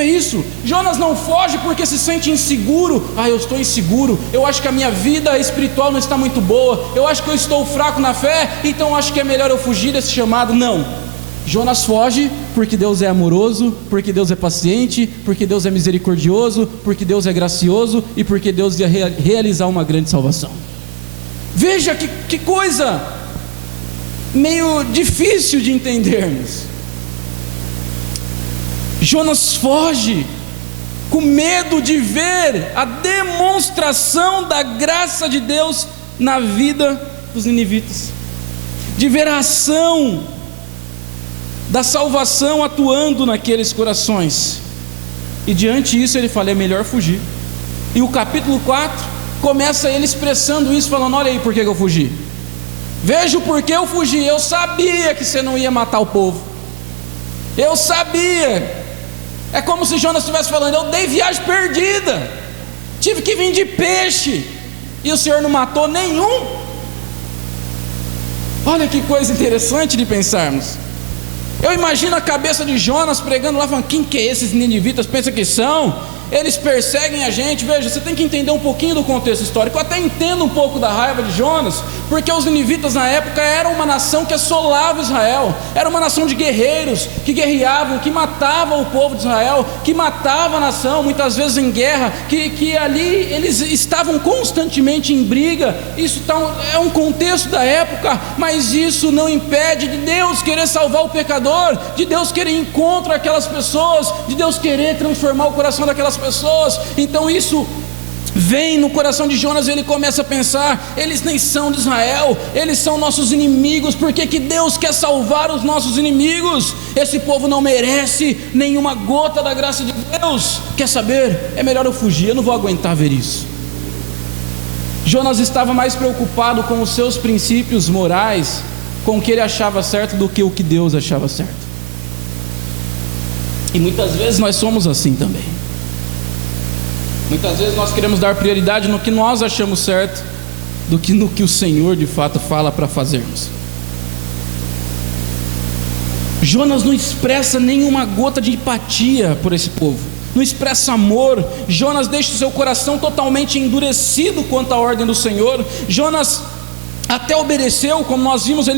é isso. Jonas não foge porque se sente inseguro. Eu estou inseguro, eu acho que a minha vida espiritual não está muito boa, eu acho que eu estou fraco na fé, então acho que é melhor eu fugir desse chamado. Não, Jonas foge porque Deus é amoroso, porque Deus é paciente, porque Deus é misericordioso, porque Deus é gracioso e porque Deus ia realizar uma grande salvação. Veja que coisa meio difícil de entendermos. Jonas foge com medo de ver a demonstração da graça de Deus na vida dos ninivitas, de ver a ação da salvação atuando naqueles corações. E diante disso ele fala, é melhor fugir. E o capítulo 4 começa ele expressando isso, falando, olha aí por que eu fugi. Veja o porquê eu fugi. Eu sabia que você não ia matar o povo, eu sabia. É como se Jonas estivesse falando, eu dei viagem perdida, tive que vir de peixe, e o Senhor não matou nenhum. Olha que coisa interessante de pensarmos. Eu imagino a cabeça de Jonas pregando lá, falando, quem que é esses ninivitas, pensa que são? Eles perseguem a gente. Veja, você tem que entender um pouquinho do contexto histórico. Eu até entendo um pouco da raiva de Jonas, porque os ninivitas na época eram uma nação que assolava Israel, era uma nação de guerreiros, que guerreavam, que matavam o povo de Israel, que matava a nação, muitas vezes em guerra, que ali eles estavam constantemente em briga. Isso é um contexto da época, mas isso não impede de Deus querer salvar o pecador, de Deus querer encontrar aquelas pessoas, de Deus querer transformar o coração daquelas pessoas. Então isso vem no coração de Jonas e ele começa a pensar, eles nem são de Israel, eles são nossos inimigos. Por que Deus quer salvar os nossos inimigos? Esse povo não merece nenhuma gota da graça de Deus. Quer saber? É melhor eu fugir, eu não vou aguentar ver isso. Jonas estava mais preocupado com os seus princípios morais, com o que ele achava certo, do que o que Deus achava certo. E muitas vezes nós somos assim também. Muitas vezes nós queremos dar prioridade no que nós achamos certo, do que no que o Senhor de fato fala para fazermos. Jonas não expressa nenhuma gota de empatia por esse povo, não expressa amor. Jonas deixa o seu coração totalmente endurecido quanto à ordem do Senhor. Jonas até obedeceu, como nós vimos,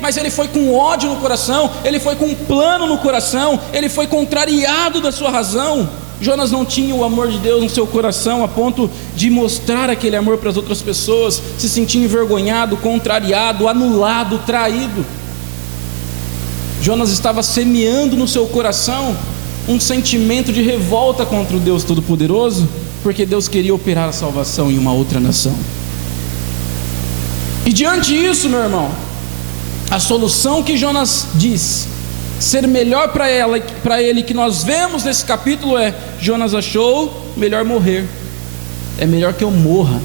mas ele foi com ódio no coração, ele foi com um plano no coração, ele foi contrariado da sua razão. Jonas não tinha o amor de Deus no seu coração a ponto de mostrar aquele amor para as outras pessoas, se sentia envergonhado, contrariado, anulado, traído. Jonas estava semeando no seu coração um sentimento de revolta contra o Deus Todo-Poderoso, porque Deus queria operar a salvação em uma outra nação. E diante disso, meu irmão, a solução que Jonas diz ser melhor para ele, que nós vemos nesse capítulo, é: Jonas achou melhor morrer. É melhor que eu morra,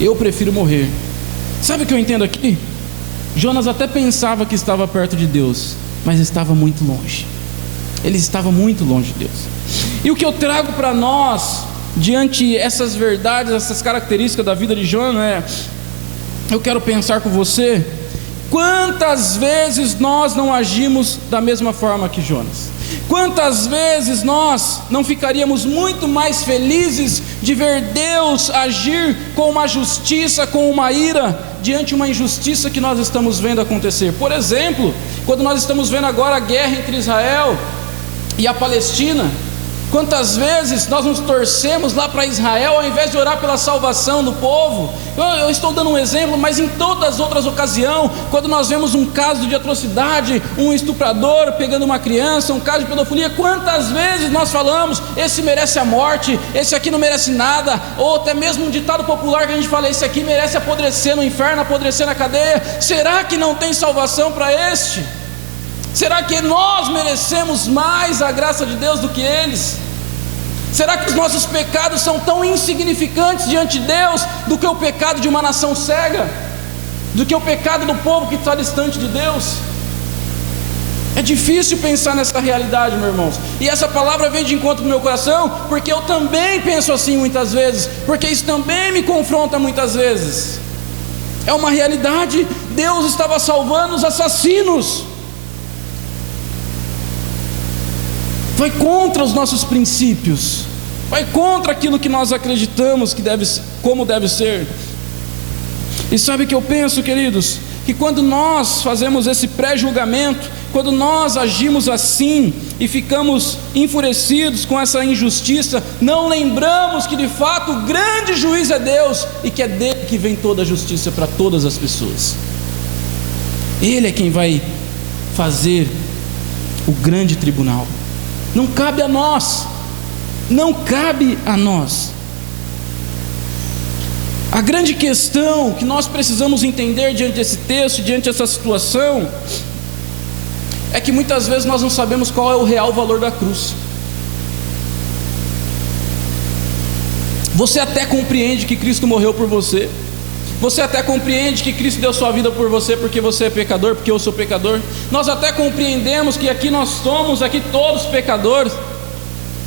eu prefiro morrer. Sabe o que eu entendo aqui? Jonas até pensava que estava perto de Deus, mas estava muito longe. Ele estava muito longe de Deus. E o que eu trago para nós diante essas verdades, essas características da vida de Jonas, eu quero pensar com você: quantas vezes nós não agimos da mesma forma que Jonas? Quantas vezes nós não ficaríamos muito mais felizes de ver Deus agir com uma justiça, com uma ira, diante de uma injustiça que nós estamos vendo acontecer? Por exemplo, quando nós estamos vendo agora a guerra entre Israel e a Palestina. Quantas vezes nós nos torcemos lá para Israel ao invés de orar pela salvação do povo? Eu estou dando um exemplo, mas em todas as outras ocasiões, quando nós vemos um caso de atrocidade, um estuprador pegando uma criança, um caso de pedofilia, quantas vezes nós falamos, esse merece a morte, esse aqui não merece nada, ou até mesmo um ditado popular que a gente fala, esse aqui merece apodrecer no inferno, apodrecer na cadeia. Será que não tem salvação para este? Será que nós merecemos mais a graça de Deus do que eles? Será que os nossos pecados são tão insignificantes diante de Deus do que o pecado de uma nação cega? Do que o pecado do povo que está distante de Deus? É difícil pensar nessa realidade, meus irmãos. E essa palavra vem de encontro no meu coração, porque eu também penso assim muitas vezes, porque isso também me confronta muitas vezes. É uma realidade. Deus estava salvando os assassinos. Vai contra os nossos princípios, vai contra aquilo que nós acreditamos que deve, como deve ser. E sabe o que eu penso, queridos? Que quando nós fazemos esse pré-julgamento, quando nós agimos assim e ficamos enfurecidos com essa injustiça, não lembramos que de fato o grande juiz é Deus e que é dele que vem toda a justiça para todas as pessoas. Ele é quem vai fazer o grande tribunal. Não cabe a nós, não cabe a nós. A grande questão que nós precisamos entender diante desse texto, diante dessa situação, é que muitas vezes nós não sabemos qual é o real valor da cruz. Você até compreende que Cristo morreu por você, você até compreende que Cristo deu sua vida por você porque você é pecador, porque eu sou pecador. Nós até compreendemos que aqui nós somos aqui todos pecadores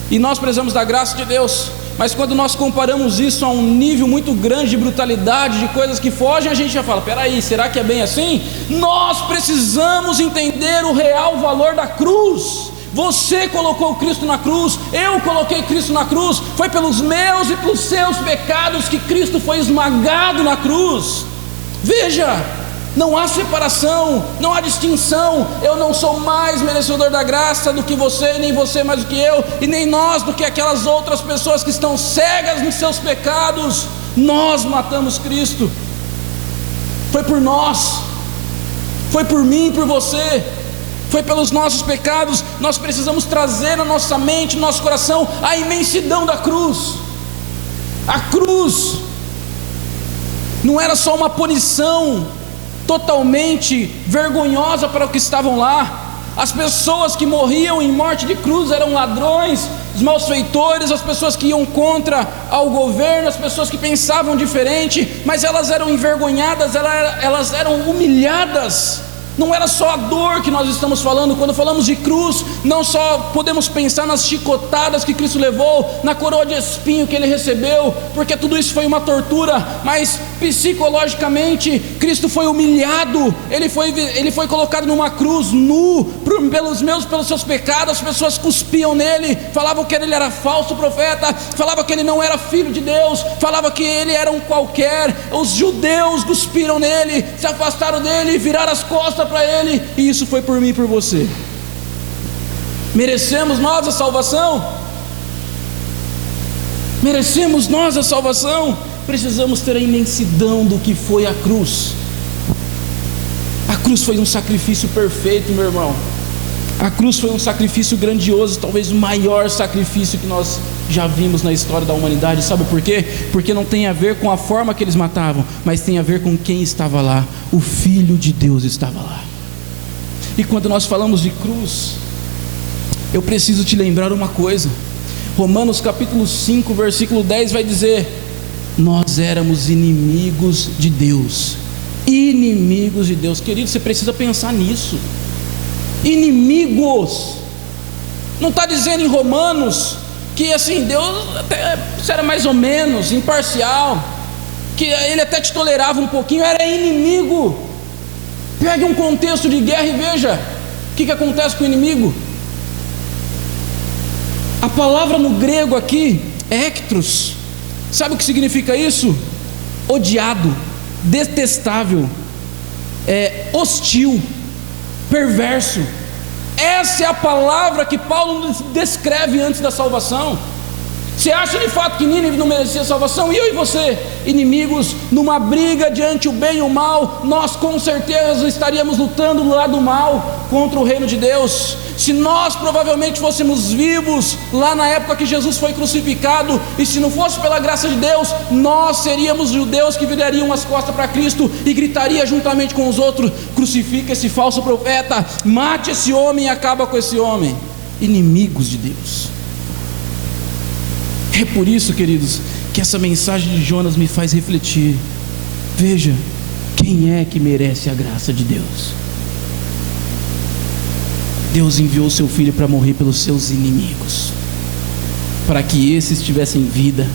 e nós precisamos da graça de Deus. Mas quando nós comparamos isso a um nível muito grande de brutalidade, de coisas que fogem, a gente já fala, peraí, será que é bem assim? Nós precisamos entender o real valor da cruz. Você colocou Cristo na cruz, eu coloquei Cristo na cruz, foi pelos meus e pelos seus pecados que Cristo foi esmagado na cruz. Veja, não há separação, não há distinção. Eu não sou mais merecedor da graça do que você, nem você mais do que eu, e nem nós do que aquelas outras pessoas que estão cegas nos seus pecados. Nós matamos Cristo, foi por nós, foi por mim, por você, foi pelos nossos pecados. Nós precisamos trazer na nossa mente, no nosso coração, a imensidão da cruz. A cruz não era só uma punição totalmente vergonhosa para os que estavam lá. As pessoas que morriam em morte de cruz eram ladrões, os malfeitores, as pessoas que iam contra ao governo, as pessoas que pensavam diferente, mas elas eram envergonhadas, elas eram humilhadas. Não era só a dor que nós estamos falando. Quando falamos de cruz, não só podemos pensar nas chicotadas que Cristo levou, na coroa de espinho que Ele recebeu, porque tudo isso foi uma tortura, mas psicologicamente Cristo foi humilhado. Ele foi colocado numa cruz nu, pelos seus pecados. As pessoas cuspiam nele, falavam que ele era falso profeta, falavam que ele não era filho de Deus, falavam que ele era um qualquer. Os judeus cuspiram nele, se afastaram dele, viraram as costas para ele, e isso foi por mim e por você. Merecemos nós a salvação? Merecemos nós a salvação? Precisamos ter a imensidão do que foi a cruz. A cruz foi um sacrifício perfeito, meu irmão. A cruz foi um sacrifício grandioso, talvez o maior sacrifício que nós já vimos na história da humanidade. Sabe por quê? Porque não tem a ver com a forma que eles matavam, mas tem a ver com quem estava lá. O Filho de Deus estava lá. E quando nós falamos de cruz, eu preciso te lembrar uma coisa. Romanos capítulo 5, versículo 10 vai dizer: nós éramos inimigos de Deus. Inimigos de Deus. Querido, você precisa pensar nisso. Inimigos. Não está dizendo em Romanos que assim, Deus até era mais ou menos imparcial, que Ele até te tolerava um pouquinho. Era inimigo. Pegue um contexto de guerra e veja o que acontece com o inimigo. A palavra no grego aqui é ectros. Sabe o que significa isso? Odiado, detestável, hostil, perverso. Essa é a palavra que Paulo nos descreve antes da salvação. Você acha de fato que Nínive não merecia salvação? E eu e você, inimigos, numa briga diante o bem e o mal, nós com certeza estaríamos lutando do lado do mal contra o reino de Deus. Se nós provavelmente fôssemos vivos lá na época que Jesus foi crucificado, e se não fosse pela graça de Deus, nós seríamos judeus que virariam as costas para Cristo e gritaria juntamente com os outros: crucifica esse falso profeta, mate esse homem e acaba com esse homem. Inimigos de Deus. É por isso, queridos, que essa mensagem de Jonas me faz refletir. Veja, quem é que merece a graça de Deus? Deus enviou seu Filho para morrer pelos seus inimigos, para que esses tivessem vida,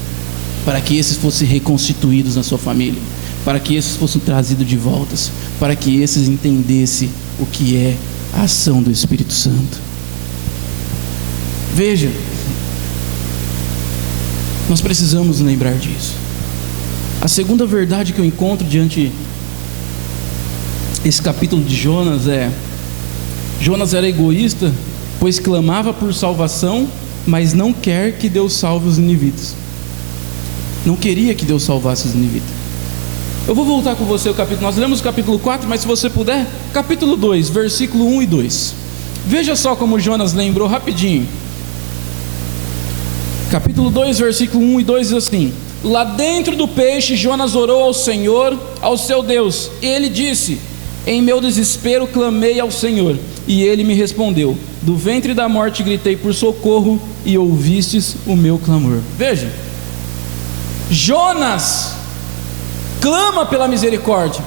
para que esses fossem reconstituídos na sua família, para que esses fossem trazidos de volta, para que esses entendessem o que é a ação do Espírito Santo. Veja, nós precisamos lembrar disso. A segunda verdade que eu encontro diante esse capítulo de Jonas é: Jonas era egoísta, pois clamava por salvação, mas não quer que Deus salve os ninivitas. Não queria que Deus salvasse os ninivitas. Eu vou voltar com você ao capítulo, nós lemos o capítulo 4, mas se você puder, capítulo 2, versículo 1 e 2. Veja só como Jonas lembrou rapidinho. Capítulo 2, versículo 1 e 2 diz assim: lá dentro do peixe Jonas orou ao Senhor, ao seu Deus. Ele disse: em meu desespero clamei ao Senhor, e Ele me respondeu. Do ventre da morte gritei por socorro, e ouvistes o meu clamor. Veja, Jonas clama pela misericórdia,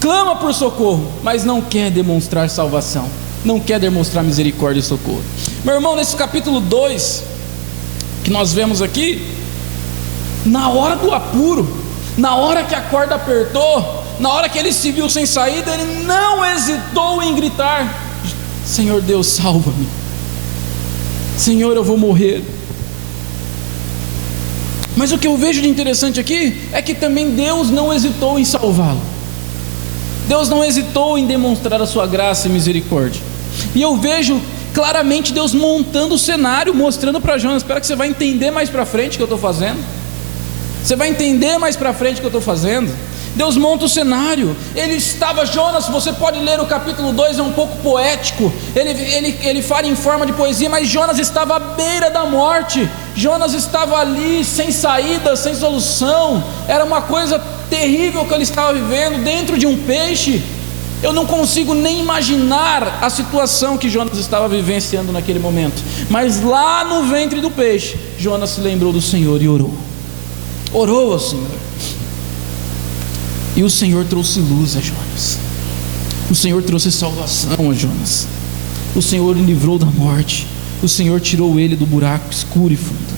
clama por socorro, mas não quer demonstrar salvação, não quer demonstrar misericórdia e socorro. Meu irmão, nesse capítulo 2 que nós vemos aqui, na hora do apuro, na hora que a corda apertou, na hora que ele se viu sem saída, ele não hesitou em gritar: Senhor Deus, salva-me, Senhor, eu vou morrer. Mas o que eu vejo de interessante aqui é que também Deus não hesitou em salvá-lo. Deus não hesitou em demonstrar a sua graça e misericórdia. E eu vejo claramente Deus montando o cenário, mostrando para Jonas. Espero que você vai entender mais para frente o que eu estou fazendo. Você vai entender mais para frente o que eu estou fazendo. Deus monta o cenário. Ele estava, Jonas, você pode ler o capítulo 2, é um pouco poético, ele fala em forma de poesia, mas Jonas estava à beira da morte. Jonas estava ali, sem saída, sem solução. Era uma coisa terrível que ele estava vivendo, dentro de um peixe. Eu não consigo nem imaginar a situação que Jonas estava vivenciando naquele momento. Mas lá no ventre do peixe, Jonas se lembrou do Senhor e orou. Orou ao Senhor. E o Senhor trouxe luz a Jonas. O Senhor trouxe salvação a Jonas. O Senhor o livrou da morte. O Senhor tirou ele do buraco escuro e fundo.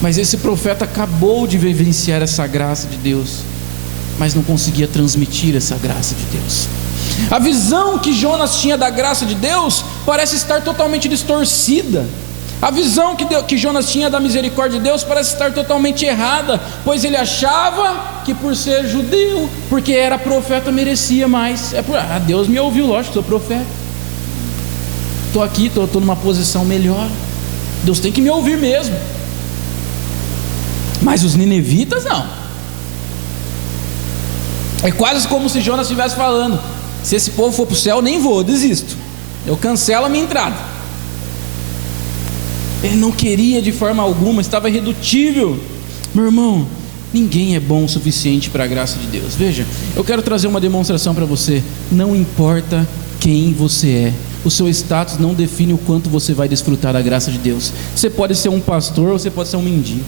Mas esse profeta acabou de vivenciar essa graça de Deus, mas não conseguia transmitir essa graça de Deus. A visão que Jonas tinha da graça de Deus parece estar totalmente distorcida. A visão que Jonas tinha da misericórdia de Deus parece estar totalmente errada, pois ele achava que por ser judeu, porque era profeta, merecia mais. Deus me ouviu, lógico, sou profeta, estou aqui, estou numa posição melhor, Deus tem que me ouvir mesmo. Mas os ninevitas não. É quase como se Jonas estivesse falando: se esse povo for para o céu, eu nem vou, eu desisto, eu cancelo a minha entrada. Ele não queria de forma alguma, estava irredutível. Meu irmão, ninguém é bom o suficiente para a graça de Deus. Veja, eu quero trazer uma demonstração para você. Não importa quem você é, o seu status não define o quanto você vai desfrutar da graça de Deus. Você pode ser um pastor, ou você pode ser um mendigo.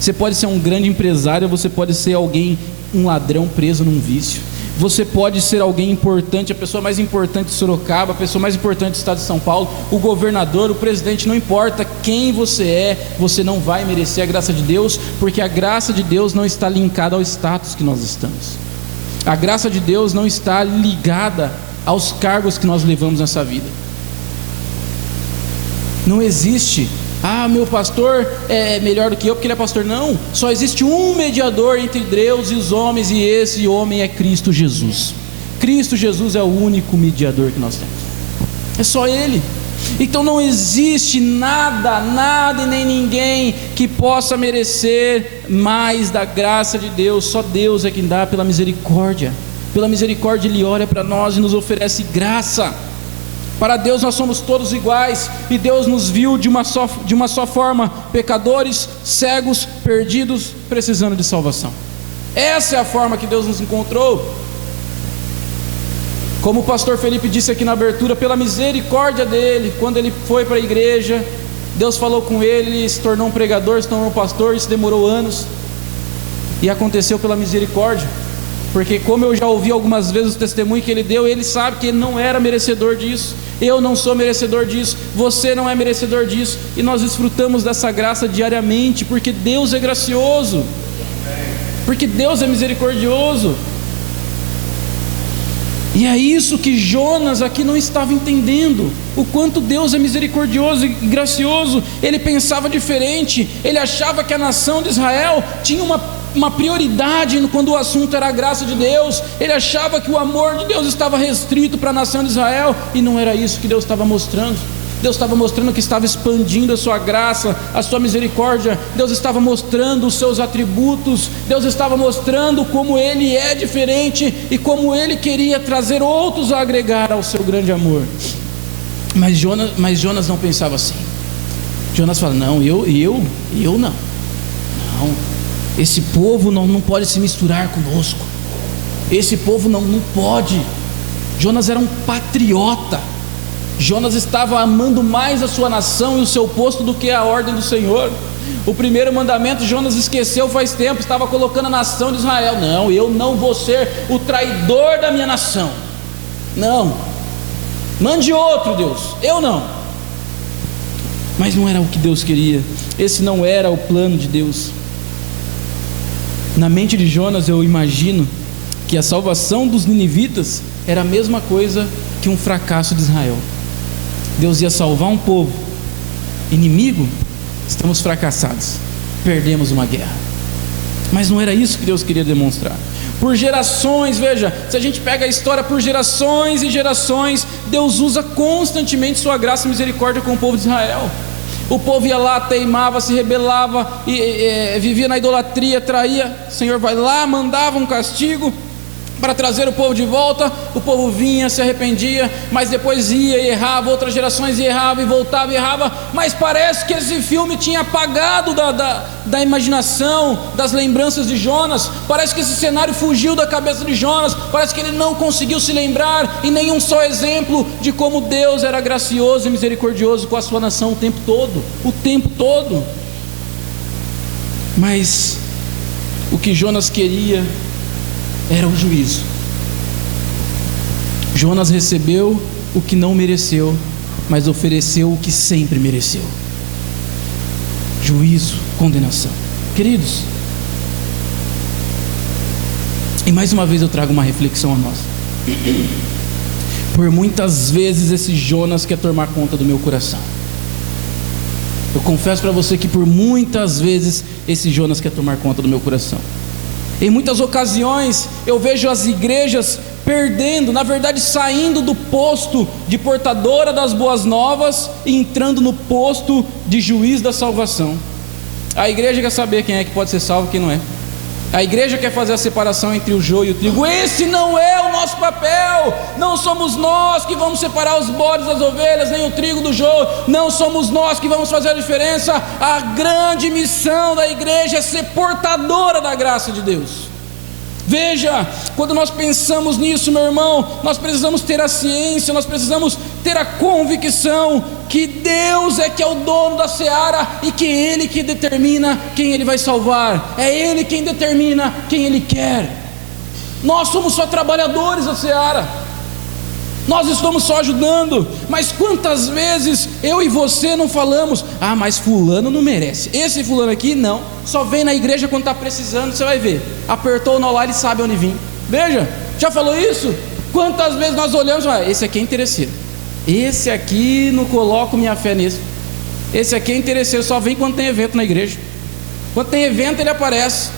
Você pode ser um grande empresário, ou você pode ser alguém, um ladrão preso num vício. Você pode ser alguém importante, a pessoa mais importante de Sorocaba, a pessoa mais importante do estado de São Paulo, o governador, o presidente. Não importa quem você é, você não vai merecer a graça de Deus, porque a graça de Deus não está linkada ao status que nós estamos. A graça de Deus não está ligada aos cargos que nós levamos nessa vida. Não existe: meu pastor é melhor do que eu porque ele é pastor. Não, só existe um mediador entre Deus e os homens, e esse homem é Cristo Jesus. Cristo Jesus é o único mediador que nós temos. É só Ele. Então não existe nada e nem ninguém que possa merecer mais da graça de Deus. Só Deus é quem dá pela misericórdia. Pela misericórdia Ele olha para nós e nos oferece graça. Para Deus nós somos todos iguais, e Deus nos viu de uma só forma: pecadores, cegos, perdidos, precisando de salvação. Essa é a forma que Deus nos encontrou. Como o pastor Felipe disse aqui na abertura, pela misericórdia dele, quando ele foi para a igreja, Deus falou com ele, ele se tornou um pregador, se tornou um pastor. Isso demorou anos, e aconteceu pela misericórdia, porque como eu já ouvi algumas vezes o testemunho que ele deu, ele sabe que ele não era merecedor disso. Eu não sou merecedor disso, você não é merecedor disso, e nós desfrutamos dessa graça diariamente, porque Deus é gracioso, porque Deus é misericordioso. E é isso que Jonas aqui não estava entendendo, o quanto Deus é misericordioso e gracioso. Ele pensava diferente, ele achava que a nação de Israel tinha uma prioridade quando o assunto era a graça de Deus. Ele achava que o amor de Deus estava restrito para a nação de Israel, e não era isso que Deus estava mostrando. Deus estava mostrando que estava expandindo a sua graça, a sua misericórdia. Deus estava mostrando os seus atributos. Deus estava mostrando como Ele é diferente e como Ele queria trazer outros a agregar ao seu grande amor. Mas Jonas não pensava assim. Jonas fala: não, eu não. Esse povo não pode se misturar conosco. Esse povo não pode. Jonas era um patriota. Jonas estava amando mais a sua nação e o seu posto do que a ordem do Senhor. O primeiro mandamento Jonas esqueceu faz tempo, estava colocando a nação de Israel. Não, eu não vou ser o traidor da minha nação. Não, mande outro, Deus, eu não. Mas não era o que Deus queria. Esse não era o plano de Deus. Na mente de Jonas, eu imagino que a salvação dos ninivitas era a mesma coisa que um fracasso de Israel. Deus ia salvar um povo inimigo, estamos fracassados, perdemos uma guerra. Mas não era isso que Deus queria demonstrar. Por gerações, veja, se a gente pega a história por gerações e gerações, Deus usa constantemente sua graça e misericórdia com o povo de Israel. O povo ia lá, teimava, se rebelava, vivia na idolatria, traía. O Senhor vai lá, mandava um castigo para trazer o povo de volta. O povo vinha, se arrependia, mas depois ia e errava. Outras gerações errava e voltava e errava. Mas parece que esse filme tinha apagado da imaginação, das lembranças de Jonas. Parece que esse cenário fugiu da cabeça de Jonas. Parece que ele não conseguiu se lembrar em nenhum só exemplo de como Deus era gracioso e misericordioso com a sua nação o tempo todo. Mas o que Jonas queria era o juízo. Jonas recebeu o que não mereceu, mas ofereceu o que sempre mereceu: juízo, condenação. Queridos, e mais uma vez eu trago uma reflexão a nós. Por muitas vezes esse Jonas quer tomar conta do meu coração. Eu confesso para você que por muitas vezes esse Jonas quer tomar conta do meu coração. Em muitas ocasiões eu vejo as igrejas perdendo, na verdade saindo do posto de portadora das boas novas e entrando no posto de juiz da salvação. A igreja quer saber quem é que pode ser salvo e quem não é. A igreja quer fazer a separação entre o joio e o trigo. Esse não é o nosso papel. Não somos nós que vamos separar os bodes das ovelhas, nem o trigo do joio. Não somos nós que vamos fazer a diferença. A grande missão da igreja é ser portadora da graça de Deus. Veja, quando nós pensamos nisso, meu irmão, nós precisamos ter a ciência, nós precisamos ter a convicção que Deus é que é o dono da seara e que é Ele que determina quem Ele vai salvar. É Ele quem determina quem Ele quer. Nós somos só trabalhadores da seara, nós estamos só ajudando. Mas quantas vezes eu e você não falamos: ah, mas fulano não merece, esse fulano aqui não, só vem na igreja quando está precisando. Você vai ver, apertou o nó lá, ele sabe onde vir. Veja, já falou isso? Quantas vezes nós olhamos: ah, esse aqui é interesseiro, esse aqui não coloco minha fé nisso, esse aqui é interesseiro, só vem quando tem evento na igreja. Quando tem evento ele aparece,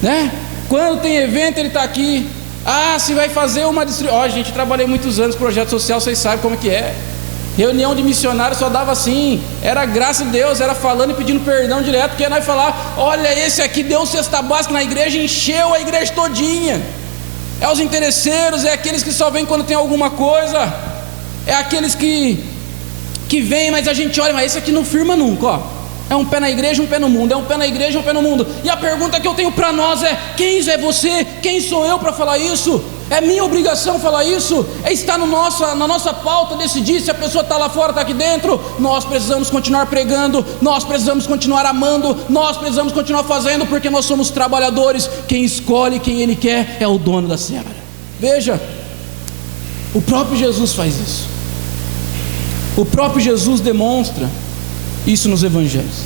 né? Quando tem evento ele está aqui. Ah, se vai fazer uma distribuição. Gente, trabalhei muitos anos em projeto social, vocês sabem como é que é. Reunião de missionários só dava assim, era graça de Deus, era falando e pedindo perdão direto, porque nós falar, olha, esse aqui deu cesta básica na igreja, encheu a igreja todinha. É os interesseiros, é aqueles que só vêm quando tem alguma coisa, é aqueles que vêm, mas a gente olha, mas esse aqui não firma nunca, ó. É um pé na igreja, um pé no mundo, é um pé na igreja, um pé no mundo. E a pergunta que eu tenho para nós é: quem é você? Quem sou eu para falar isso? É minha obrigação falar isso? É estar na nossa pauta decidir se a pessoa está lá fora, está aqui dentro? Nós precisamos continuar pregando, nós precisamos continuar amando, nós precisamos continuar fazendo, porque nós somos trabalhadores. Quem escolhe quem Ele quer é o dono da seara. Veja, o próprio Jesus faz isso. O próprio Jesus demonstra isso nos evangelhos.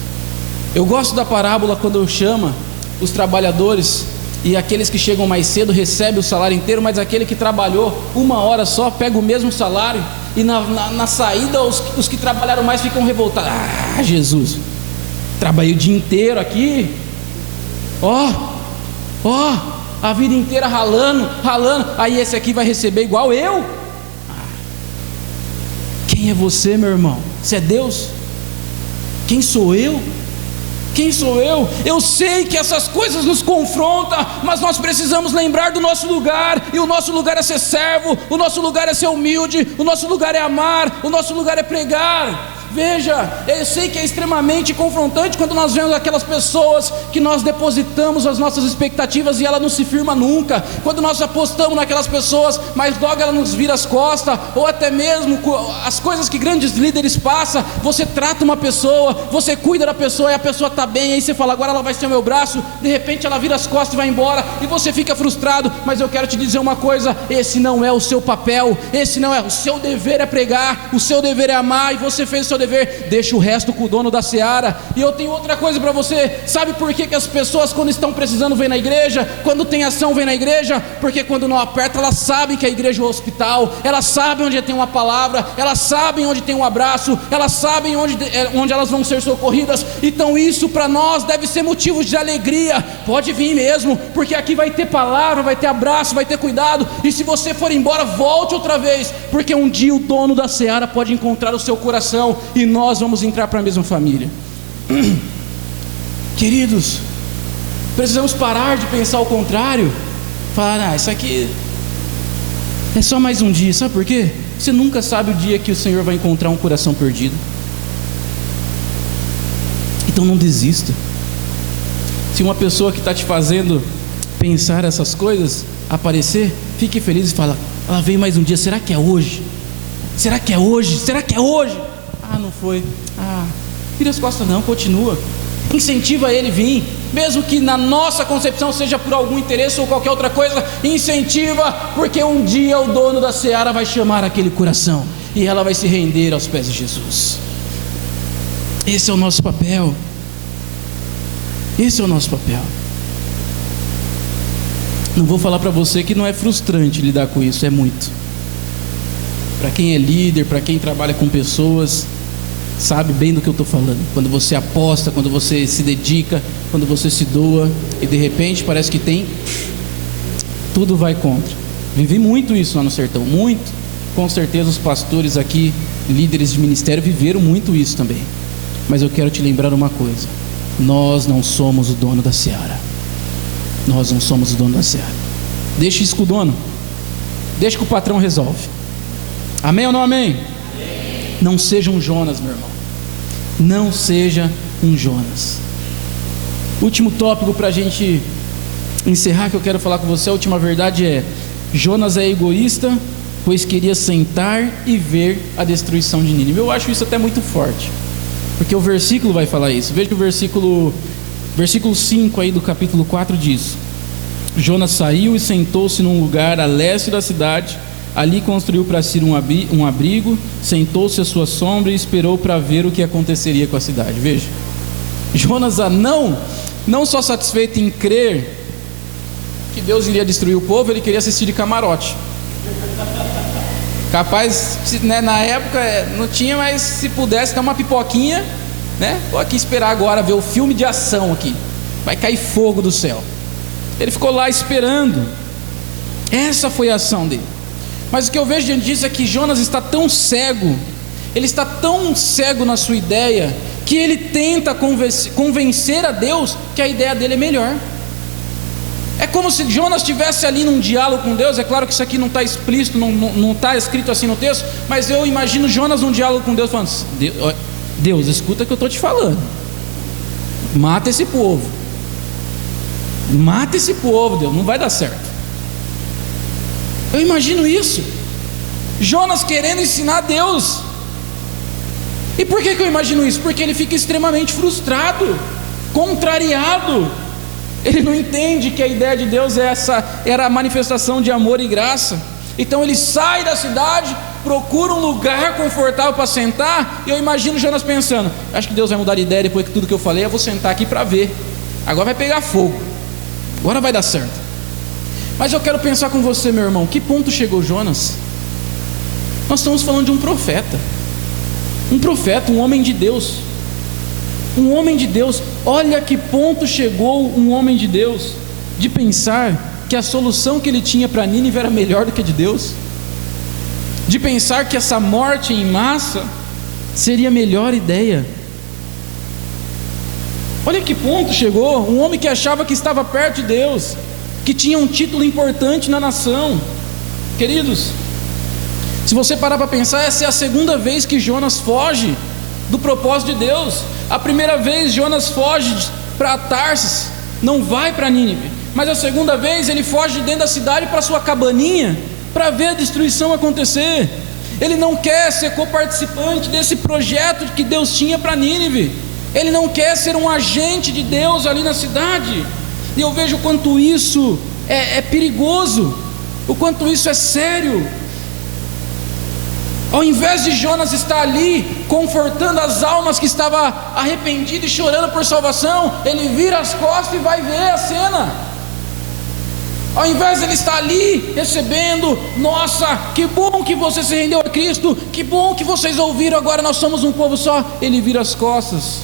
Eu gosto da parábola quando chama os trabalhadores, e aqueles que chegam mais cedo recebem o salário inteiro, mas aquele que trabalhou 1 hora só pega o mesmo salário, e na saída os que trabalharam mais ficam revoltados. Ah, Jesus, trabalhei o dia inteiro aqui, a vida inteira ralando, aí esse aqui vai receber igual eu? Quem é você, meu irmão? Você é Deus? Quem sou eu? Quem sou eu? Eu sei que essas coisas nos confrontam, mas nós precisamos lembrar do nosso lugar, e o nosso lugar é ser servo, o nosso lugar é ser humilde, o nosso lugar é amar, o nosso lugar é pregar. Veja, eu sei que é extremamente confrontante quando nós vemos aquelas pessoas que nós depositamos as nossas expectativas e ela não se firma nunca, quando nós apostamos naquelas pessoas, mas logo ela nos vira as costas, ou até mesmo as coisas que grandes líderes passam. Você trata uma pessoa, você cuida da pessoa, e a pessoa está bem, aí você fala, agora ela vai ser o meu braço, de repente ela vira as costas e vai embora, e você fica frustrado. Mas eu quero te dizer uma coisa: esse não é o seu papel, esse não é o seu dever, é pregar, o seu dever é amar, e você fez o seu dever, deixa o resto com o dono da seara. E eu tenho outra coisa para você: sabe por que as pessoas, quando estão precisando, vêm na igreja? Quando tem ação, vêm na igreja? Porque quando não aperta, elas sabem que a igreja é um hospital, elas sabem onde tem uma palavra, elas sabem onde tem um abraço, elas sabem onde elas vão ser socorridas. Então isso para nós deve ser motivo de alegria. Pode vir mesmo, porque aqui vai ter palavra, vai ter abraço, vai ter cuidado, e se você for embora, volte outra vez, porque um dia o dono da seara pode encontrar o seu coração, e nós vamos entrar para a mesma família. Queridos, precisamos parar de pensar o contrário, falar, isso aqui é só mais um dia. Sabe por quê? Você nunca sabe o dia que o Senhor vai encontrar um coração perdido. Então não desista. Se uma pessoa que está te fazendo pensar essas coisas aparecer, fique feliz e fala, ela veio mais um dia, será que é hoje? Será que é hoje? Será que é hoje? Ah, não foi. Ah, vira as costas não, continua. Incentiva ele a vir, mesmo que na nossa concepção seja por algum interesse ou qualquer outra coisa. Incentiva, porque um dia o dono da seara vai chamar aquele coração, e ela vai se render aos pés de Jesus. Esse é o nosso papel. Esse é o nosso papel. Não vou falar para você que não é frustrante lidar com isso, é muito. Para quem é líder, para quem trabalha com pessoas, sabe bem do que eu estou falando. Quando você aposta, quando você se dedica, quando você se doa, e de repente parece que tudo vai contra. Vivi muito isso lá no sertão, muito. Com certeza os pastores aqui, líderes de ministério, viveram muito isso também. Mas eu quero te lembrar uma coisa: nós não somos o dono da seara. Nós não somos o dono da seara. Deixa isso com o dono, deixa que o patrão resolve. Amém ou não amém? Amém. Não seja um Jonas, meu irmão. Não seja um Jonas. Último tópico para a gente encerrar, que eu quero falar com você. A última verdade é: Jonas é egoísta, pois queria sentar e ver a destruição de Nínive. Eu acho isso até muito forte, porque o versículo vai falar isso. Veja que o versículo 5 aí do capítulo 4 diz: Jonas saiu e sentou-se num lugar a leste da cidade. Ali construiu para si um abrigo, sentou-se à sua sombra e esperou para ver o que aconteceria com a cidade. Veja, Jonas, não só satisfeito em crer que Deus iria destruir o povo, ele queria assistir de camarote. Capaz, né, na época não tinha, mas se pudesse dar uma pipoquinha, né? Vou aqui esperar agora ver o filme de ação aqui, vai cair fogo do céu. Ele ficou lá esperando. Essa foi a ação dele. Mas o que eu vejo diante disso é que Jonas está tão cego ele está tão cego na sua ideia, que ele tenta convencer a Deus que a ideia dele é melhor. É como se Jonas estivesse ali num diálogo com Deus. É claro que isso aqui não está explícito, não está escrito assim no texto, mas eu imagino Jonas num diálogo com Deus, falando: Deus, escuta o que eu estou te falando, mata esse povo, Deus, não vai dar certo. Eu imagino isso, Jonas querendo ensinar a Deus. E por que eu imagino isso? Porque ele fica extremamente frustrado, contrariado. Ele não entende que a ideia de Deus era a manifestação de amor e graça. Então ele sai da cidade, procura um lugar confortável para sentar. E eu imagino Jonas pensando: acho que Deus vai mudar de ideia depois que tudo que eu falei. Eu vou sentar aqui para ver. Agora vai pegar fogo, agora vai dar certo. Mas eu quero pensar com você, meu irmão, que ponto chegou Jonas? Nós estamos falando de um profeta, um homem de Deus. Um homem de Deus. Olha que ponto chegou um homem de Deus, de pensar que a solução que ele tinha para Nínive era melhor do que a de Deus, de pensar que essa morte em massa seria a melhor ideia. Olha que ponto chegou um homem que achava que estava perto de Deus, que tinha um título importante na nação. Queridos, se você parar para pensar, essa é a segunda vez que Jonas foge do propósito de Deus. A primeira vez Jonas foge para Tarsis, não vai para Nínive. Mas a segunda vez ele foge de dentro da cidade para sua cabaninha, para ver a destruição acontecer. Ele não quer ser coparticipante desse projeto que Deus tinha para Nínive. Ele não quer ser um agente de Deus ali na cidade. E eu vejo o quanto isso é perigoso, o quanto isso é sério. Ao invés de Jonas estar ali confortando as almas que estavam arrependidas e chorando por salvação, ele vira as costas e vai ver a cena. Ao invés de ele estar ali recebendo: nossa, que bom que você se rendeu a Cristo, que bom que vocês ouviram, agora nós somos um povo só, ele vira as costas.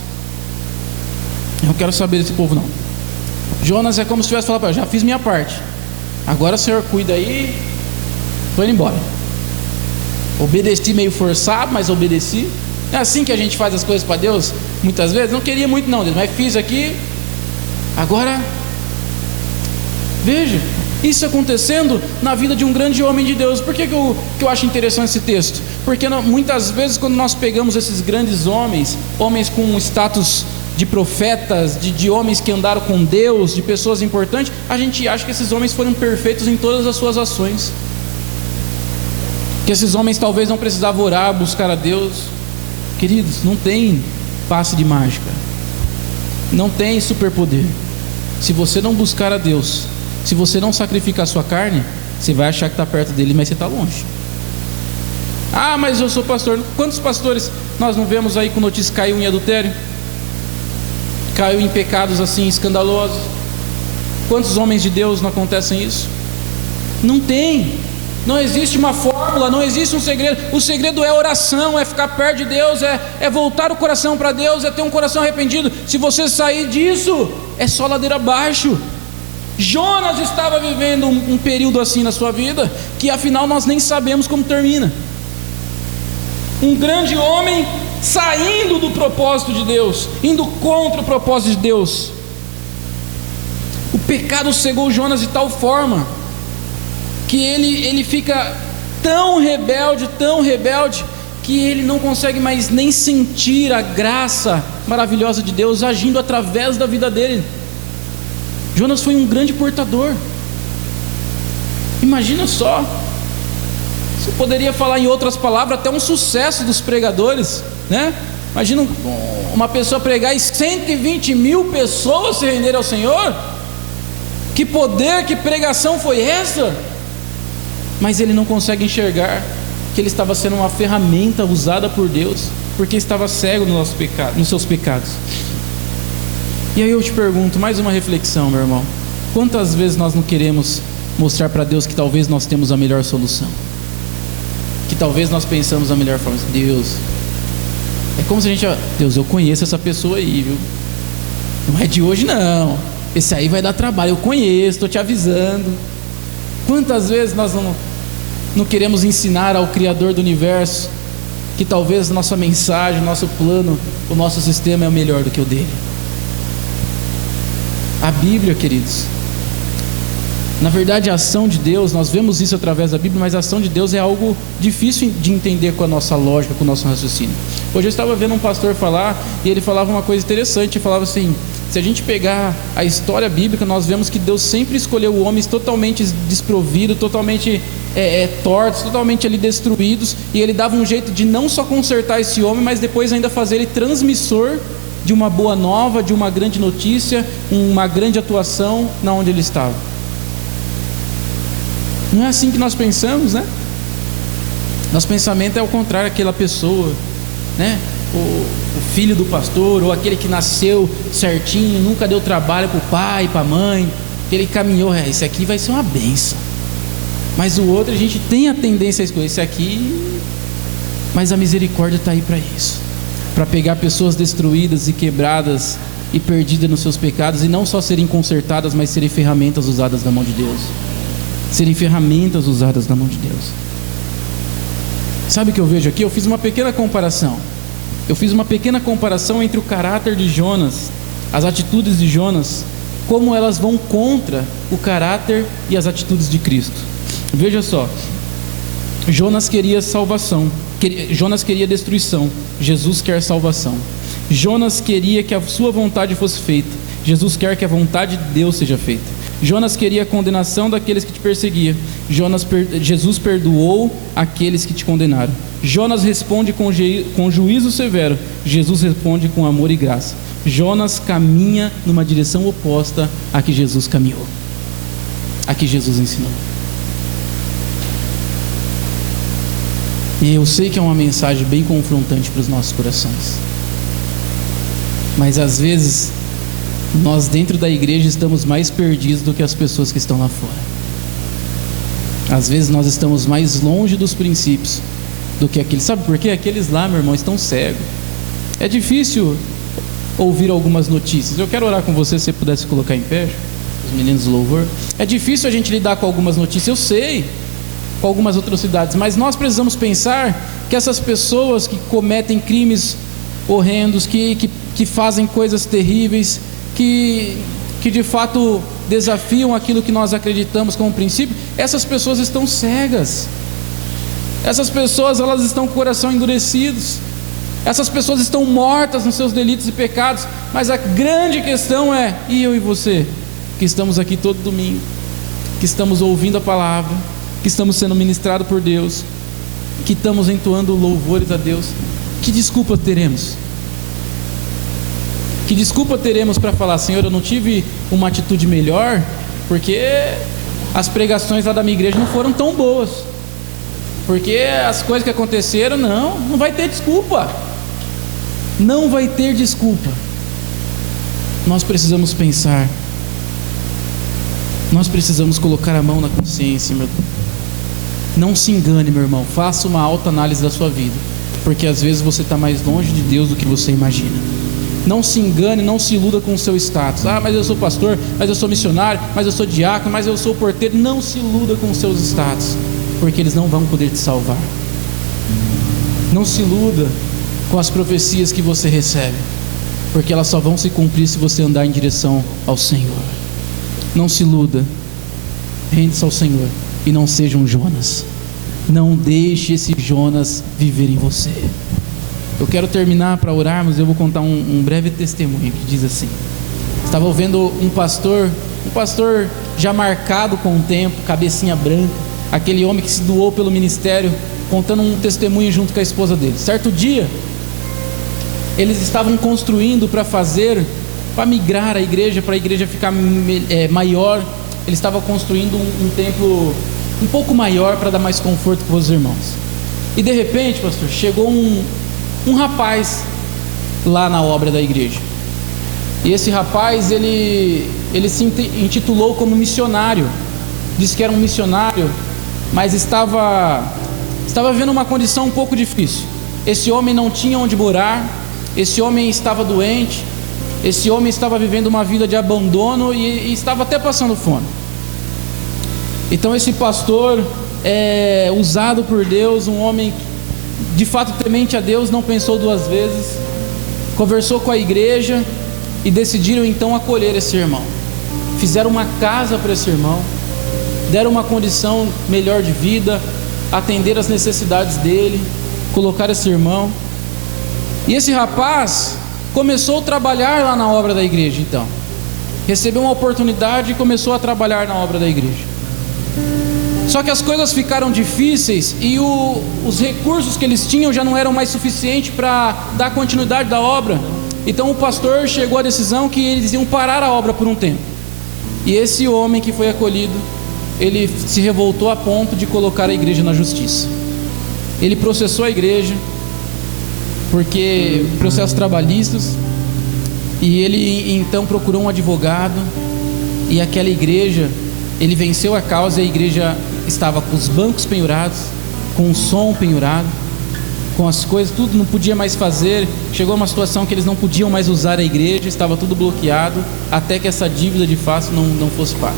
Eu não quero saber desse povo não. Jonas é como se tivesse falado: já fiz minha parte, agora o Senhor cuida aí, estou indo embora. Obedeci meio forçado, mas obedeci. É assim que a gente faz as coisas para Deus muitas vezes. Não queria muito não, Deus, mas fiz aqui, agora. Veja, isso acontecendo na vida de um grande homem de Deus. Por que eu acho interessante esse texto? Porque muitas vezes quando nós pegamos esses grandes homens com status de profetas, de homens que andaram com Deus, de pessoas importantes, a gente acha que esses homens foram perfeitos em todas as suas ações, que esses homens talvez não precisavam orar, buscar a Deus. Queridos, não tem passe de mágica, não tem superpoder. Se você não buscar a Deus, se você não sacrificar a sua carne, você vai achar que está perto dele, mas você está longe. Ah, mas eu sou pastor. Quantos pastores nós não vemos aí com notícia que caiu em adultério, caiu em pecados assim escandalosos? Quantos homens de Deus não acontecem isso? Não tem. Não existe uma fórmula, não existe um segredo. O segredo é oração, é ficar perto de Deus, é voltar o coração para Deus, é ter um coração arrependido. Se você sair disso, é só ladeira abaixo. Jonas estava vivendo um período assim na sua vida, que afinal nós nem sabemos como termina. Um grande homem saindo do propósito de Deus, indo contra o propósito de Deus. O pecado cegou Jonas de tal forma que ele fica tão rebelde, que ele não consegue mais nem sentir a graça maravilhosa de Deus agindo através da vida dele. Jonas foi um grande portador. Imagina só, você poderia falar em outras palavras, até um sucesso dos pregadores, né? Imagina uma pessoa pregar e 120 mil pessoas se renderem ao Senhor. Que poder, que pregação foi essa? Mas ele não consegue enxergar que ele estava sendo uma ferramenta usada por Deus, porque estava cego nos seus pecados. E aí eu te pergunto, mais uma reflexão, meu irmão: quantas vezes nós não queremos mostrar para Deus que talvez nós temos a melhor solução, que talvez nós pensamos a melhor forma? Deus, é como se a gente: Deus, eu conheço essa pessoa aí, viu? Não é de hoje não, esse aí vai dar trabalho, eu conheço, estou te avisando. Quantas vezes nós não queremos ensinar ao Criador do Universo que talvez nossa mensagem, nosso plano, o nosso sistema é melhor do que o dele. A Bíblia, queridos, na verdade a ação de Deus, nós vemos isso através da Bíblia, mas a ação de Deus é algo difícil de entender com a nossa lógica, com o nosso raciocínio. Hoje eu estava vendo um pastor falar, e ele falava uma coisa interessante, ele falava assim: se a gente pegar a história bíblica, nós vemos que Deus sempre escolheu homens totalmente desprovidos, totalmente tortos, totalmente ali destruídos, e ele dava um jeito de não só consertar esse homem, mas depois ainda fazer ele transmissor de uma boa nova, de uma grande notícia, uma grande atuação na onde ele estava. Não é assim que nós pensamos, né? Nosso pensamento é ao contrário, aquela pessoa, né? O filho do pastor, ou aquele que nasceu certinho, nunca deu trabalho para o pai, para a mãe, que ele caminhou, esse aqui vai ser uma bênção. Mas o outro, a gente tem a tendência a escolher esse aqui, mas a misericórdia está aí para isso, para pegar pessoas destruídas e quebradas e perdidas nos seus pecados, e não só serem consertadas, mas serem ferramentas usadas na mão de Deus. Serem ferramentas usadas na mão de Deus. Sabe o que eu vejo aqui? Eu fiz uma pequena comparação. Entre o caráter de Jonas, as atitudes de Jonas, como elas vão contra o caráter e as atitudes de Cristo. Veja só, Jonas queria salvação, Jonas queria destruição, Jesus quer salvação. Jonas queria que a sua vontade fosse feita, Jesus quer que a vontade de Deus seja feita. Jonas queria a condenação daqueles que te perseguiam, Jesus perdoou aqueles que te condenaram. Jonas responde com juízo severo, Jesus responde com amor e graça. Jonas caminha numa direção oposta à que Jesus caminhou, a que Jesus ensinou. E eu sei que é uma mensagem bem confrontante para os nossos corações, mas às vezes nós dentro da igreja estamos mais perdidos do que as pessoas que estão lá fora. Às vezes nós estamos mais longe dos princípios do que aqueles. Sabe por quê? Aqueles lá, meu irmão, estão cegos. É difícil ouvir algumas notícias. Eu quero orar com você, se você pudesse colocar em pé, os meninos do louvor. É difícil a gente lidar com algumas notícias, eu sei, com algumas atrocidades, mas nós precisamos pensar que essas pessoas que cometem crimes horrendos, que fazem coisas terríveis, que de fato desafiam aquilo que nós acreditamos como princípio, essas pessoas estão cegas. Essas pessoas, elas estão com o coração endurecidos. Essas pessoas estão mortas nos seus delitos e pecados. Mas a grande questão é: e eu e você, que estamos aqui todo domingo, que estamos ouvindo a palavra, que estamos sendo ministrados por Deus, que estamos entoando louvores a Deus, que desculpa teremos? Que desculpa teremos para falar: Senhor, eu não tive uma atitude melhor, porque as pregações lá da minha igreja não foram tão boas, porque as coisas que aconteceram, não vai ter desculpa. Não vai ter desculpa. Nós precisamos pensar, nós precisamos colocar a mão na consciência, meu irmão. Não se engane, meu irmão, faça uma autoanálise da sua vida, porque às vezes você está mais longe de Deus do que você imagina. Não se engane, não se iluda com o seu status. Mas eu sou pastor, mas eu sou missionário, mas eu sou diácono, mas eu sou porteiro. Não se iluda com os seus status, porque eles não vão poder te salvar. Não se iluda com as profecias que você recebe, porque elas só vão se cumprir se você andar em direção ao Senhor. Não se iluda, rende-se ao Senhor e não seja um Jonas. Não deixe esse Jonas viver em você. Eu quero terminar para orarmos. Eu vou contar um breve testemunho que diz assim: estava ouvindo um pastor já marcado com o tempo, cabecinha branca, aquele homem que se doou pelo ministério, contando um testemunho junto com a esposa dele. Certo dia, eles estavam construindo para migrar a igreja, para a igreja ficar maior. Eles estavam construindo um templo um pouco maior para dar mais conforto para os irmãos. E de repente, pastor, chegou um rapaz lá na obra da igreja. E esse rapaz, ele se intitulou como missionário. Disse que era um missionário, mas estava vivendo uma condição um pouco difícil. Esse homem não tinha onde morar, esse homem estava doente, esse homem estava vivendo uma vida de abandono e estava até passando fome. Então esse pastor, usado por Deus, um homem de fato temente a Deus, não pensou duas vezes, conversou com a igreja e decidiram então acolher esse irmão. Fizeram uma casa para esse irmão, deram uma condição melhor de vida, atender as necessidades dele, colocar esse irmão. E esse rapaz começou a trabalhar lá na obra da igreja. Então recebeu uma oportunidade e começou a trabalhar na obra da igreja. Só que as coisas ficaram difíceis e os recursos que eles tinham já não eram mais suficientes para dar continuidade da obra. Então o pastor chegou à decisão que eles iam parar a obra por um tempo. E esse homem que foi acolhido, ele se revoltou a ponto de colocar a igreja na justiça. Ele processou a igreja, porque processos trabalhistas, e ele então procurou um advogado, e aquela igreja, ele venceu a causa, e a igreja estava com os bancos penhorados, com o som penhorado, com as coisas, tudo não podia mais fazer. Chegou a uma situação que eles não podiam mais usar a igreja, estava tudo bloqueado, até que essa dívida de fato não fosse paga.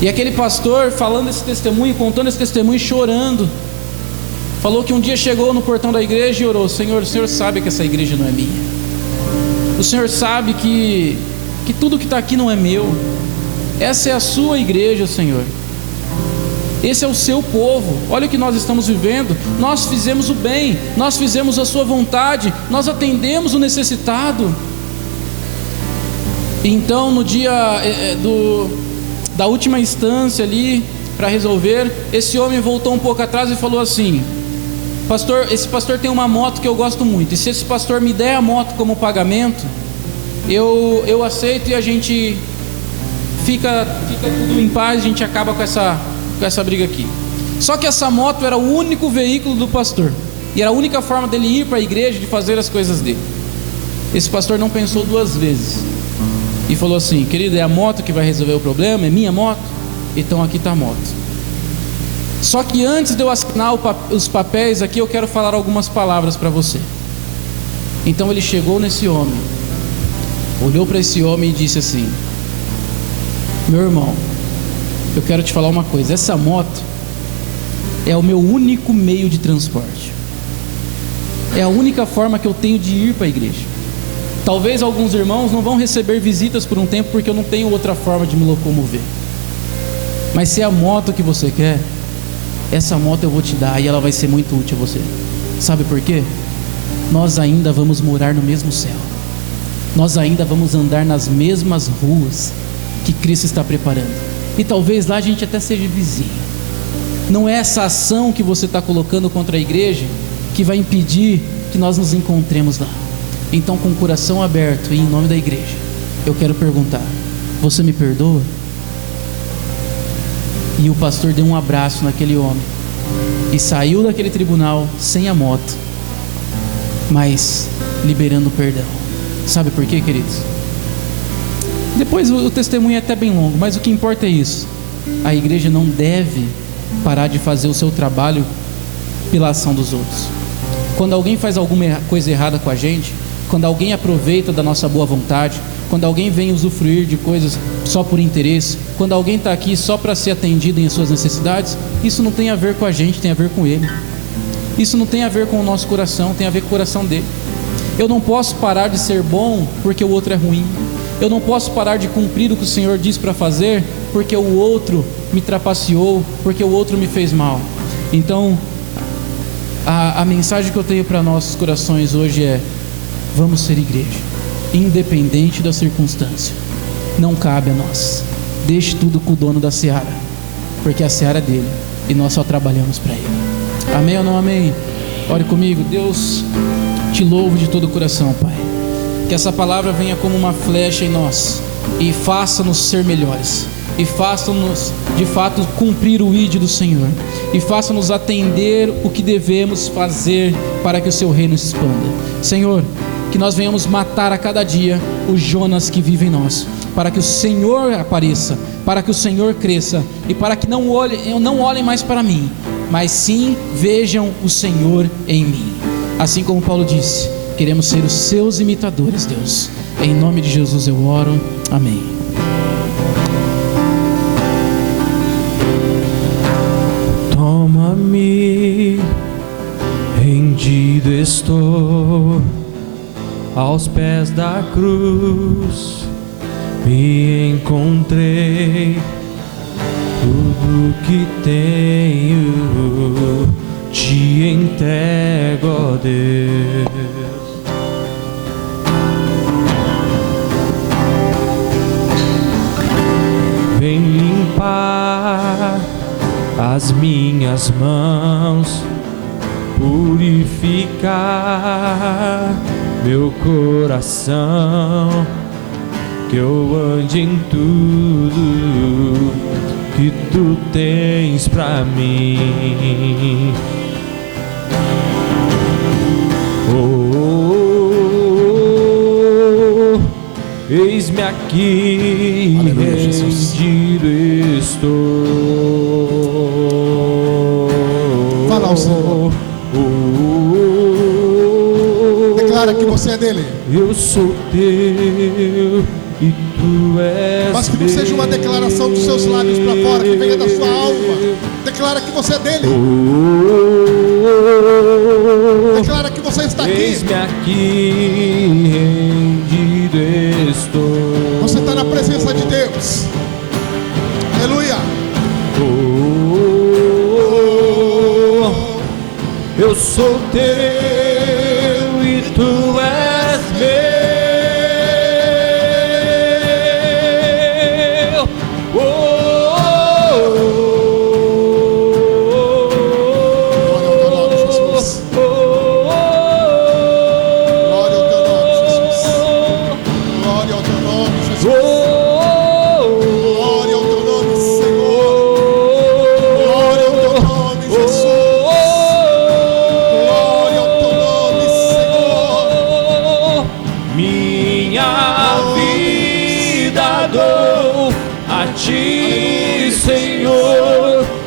E aquele pastor, falando esse testemunho, contando esse testemunho, chorando, falou que um dia chegou no portão da igreja e orou: Senhor, o Senhor sabe que essa igreja não é minha, o Senhor sabe que tudo que está aqui não é meu, essa é a sua igreja, Senhor, esse é o seu povo, olha o que nós estamos vivendo, nós fizemos o bem, nós fizemos a sua vontade, nós atendemos o necessitado. Então no dia da última instância ali, para resolver, esse homem voltou um pouco atrás e falou assim: pastor, esse pastor tem uma moto que eu gosto muito, e se esse pastor me der a moto como pagamento, eu aceito, e a gente fica tudo em paz, a gente acaba com essa briga aqui. Só que essa moto era o único veículo do pastor, e era a única forma dele ir para a igreja, de fazer as coisas dele. Esse pastor não pensou duas vezes e falou assim: querido, é a moto que vai resolver o problema? É minha moto? Então aqui está a moto. Só que antes de eu assinar os papéis aqui, eu quero falar algumas palavras para você. Então ele chegou nesse homem, olhou para esse homem e disse assim: meu irmão, eu quero te falar uma coisa, essa moto é o meu único meio de transporte, é a única forma que eu tenho de ir para a igreja. Talvez alguns irmãos não vão receber visitas por um tempo, porque eu não tenho outra forma de me locomover, mas se é a moto que você quer, essa moto eu vou te dar, e ela vai ser muito útil a você. Sabe por quê? Nós ainda vamos morar no mesmo céu, nós ainda vamos andar nas mesmas ruas que Cristo está preparando, e talvez lá a gente até seja vizinho. Não é essa ação que você está colocando contra a igreja que vai impedir que nós nos encontremos lá. Então, com o coração aberto e em nome da igreja, eu quero perguntar: você me perdoa? E o pastor deu um abraço naquele homem e saiu daquele tribunal sem a moto, mas liberando perdão. Sabe por quê, queridos? Depois o testemunho é até bem longo, mas o que importa é isso: a igreja não deve parar de fazer o seu trabalho pela ação dos outros. Quando alguém faz alguma coisa errada com a gente, quando alguém aproveita da nossa boa vontade, quando alguém vem usufruir de coisas só por interesse, quando alguém está aqui só para ser atendido em suas necessidades, isso não tem a ver com a gente, tem a ver com ele. Isso não tem a ver com o nosso coração, tem a ver com o coração dele. Eu não posso parar de ser bom porque o outro é ruim. Eu não posso parar de cumprir o que o Senhor diz para fazer porque o outro me trapaceou, porque o outro me fez mal. Então a mensagem que eu tenho para nossos corações hoje é: vamos ser igreja, independente da circunstância. Não cabe a nós. Deixe tudo com o dono da seara, porque a seara é dele e nós só trabalhamos para ele. Amém ou não amém? Ore comigo. Deus, te louvo de todo o coração, Pai, que essa palavra venha como uma flecha em nós e faça-nos ser melhores, e faça-nos de fato cumprir o ID do Senhor, e faça-nos atender o que devemos fazer para que o seu reino se expanda. Senhor, que nós venhamos matar a cada dia o Jonas que vive em nós, para que o Senhor apareça, para que o Senhor cresça, e para que não olhem mais para mim, mas sim vejam o Senhor em mim. Assim como Paulo disse, queremos ser os seus imitadores, Deus. Em nome de Jesus eu oro, amém. Toma-me aos pés da cruz me encontrei. Tudo que tenho te entrego, ó Deus. Vem limpar as minhas mãos, purificar meu coração, que eu ande em tudo que tu tens pra mim. Oh, eis-me aqui, aleluia, Jesus. rendido estou. Fala ao Senhor. Declara que você é dele. Eu sou teu e tu és. Mas que não seja uma declaração dos seus lábios para fora, que venha da sua alma. Declara que você é dele. Declara que você está aqui. Eis-me aqui, rendido estou. Você está na presença de Deus. Aleluia. Eu sou teu e tu és meu.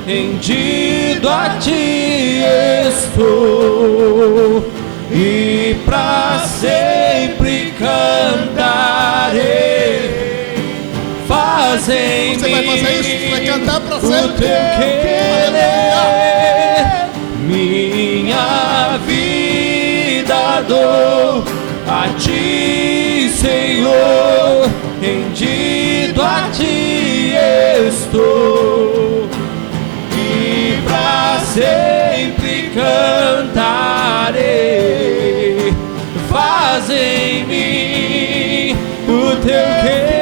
Rendido a ti estou, e pra sempre cantarei. Faz em Você vai fazer isso, você vai cantar pra sempre. o teu querer. Minha vida dou a ti, Senhor, rendido a ti estou, sempre cantarei. Faz em mim o teu querer.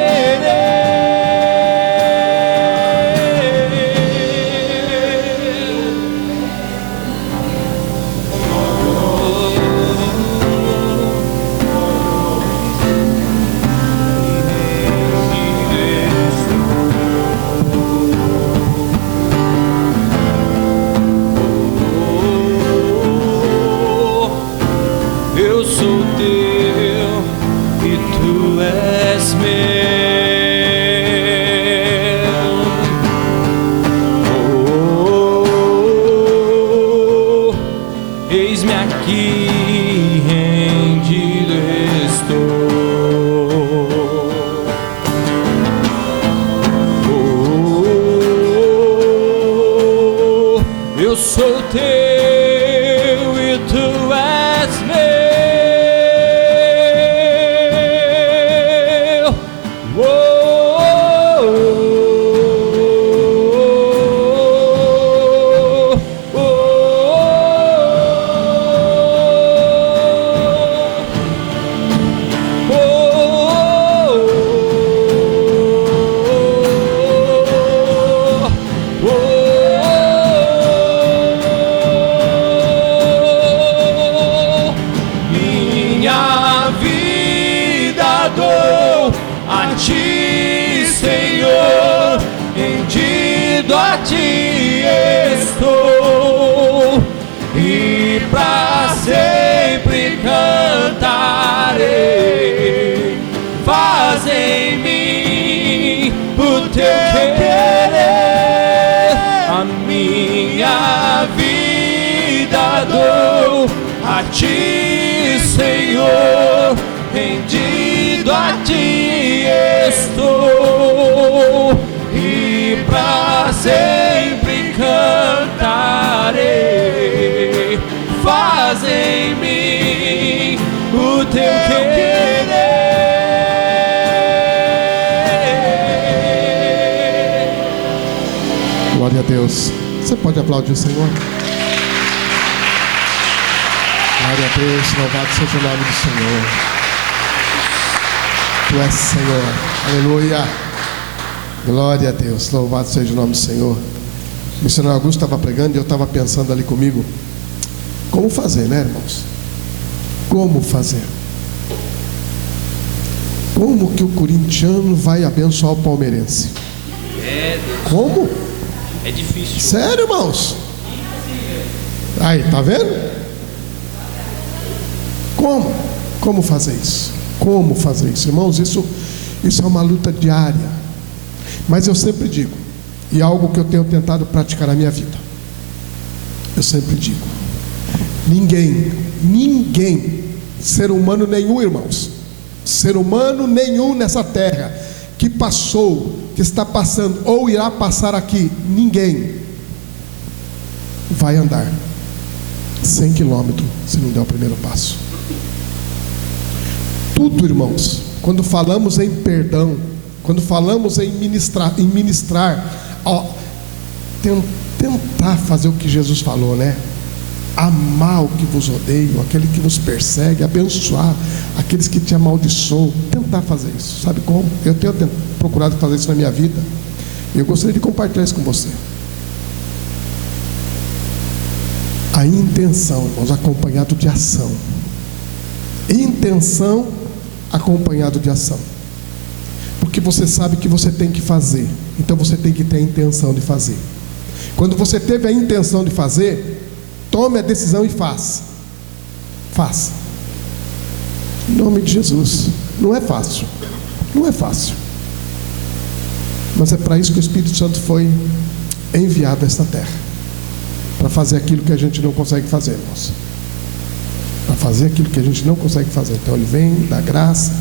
Eu sou teu e tu és meu. Oh, eis-me aqui, rendido estou. Oh, eu sou teu e tu és meu. Minha vida dou a ti, Senhor, rendido a ti estou, e pra sempre cantarei. Faz em mim o teu querer. A minha vida dou a ti, Senhor, rendido a ti estou, e pra sempre cantarei. Faz em mim o teu querer. Você pode aplaudir o Senhor? Glória a Deus, louvado seja o nome do Senhor. Tu és Senhor, aleluia. Glória a Deus, louvado seja o nome do Senhor. O missionário Augusto estava pregando e eu estava pensando ali comigo, como fazer, né, irmãos? Como fazer? Como que o corintiano vai abençoar o palmeirense? Como? É difícil. Sério, irmãos? Aí, tá vendo? Como? Como fazer isso? Como fazer isso? Irmãos, isso é uma luta diária. Mas eu sempre digo, e algo que eu tenho tentado praticar na minha vida, eu sempre digo, ninguém, ser humano nenhum, irmãos, ser humano nenhum nessa terra, que passou, que está passando, ou irá passar aqui, ninguém vai andar 100 quilômetros se não der o primeiro passo. Tudo, irmãos, quando falamos em perdão, quando falamos em ministrar, tentar fazer o que Jesus falou, né? Amar o que vos odeiam, aquele que vos persegue, abençoar aqueles que te amaldiçoam, tentar fazer isso. Sabe como? Eu tenho procurado fazer isso na minha vida, e eu gostaria de compartilhar isso com você. A intenção, irmãos, acompanhado de ação. Intenção acompanhado de ação. Porque você sabe que você tem que fazer, então você tem que ter a intenção de fazer. Quando você teve a intenção de fazer, tome a decisão e faça. Faça. Em nome de Jesus. Não é fácil. Não é fácil. Mas é para isso que o Espírito Santo foi enviado a esta terra. Para fazer aquilo que a gente não consegue fazer, irmãos. Para fazer aquilo que a gente não consegue fazer. Então ele vem, dá graça.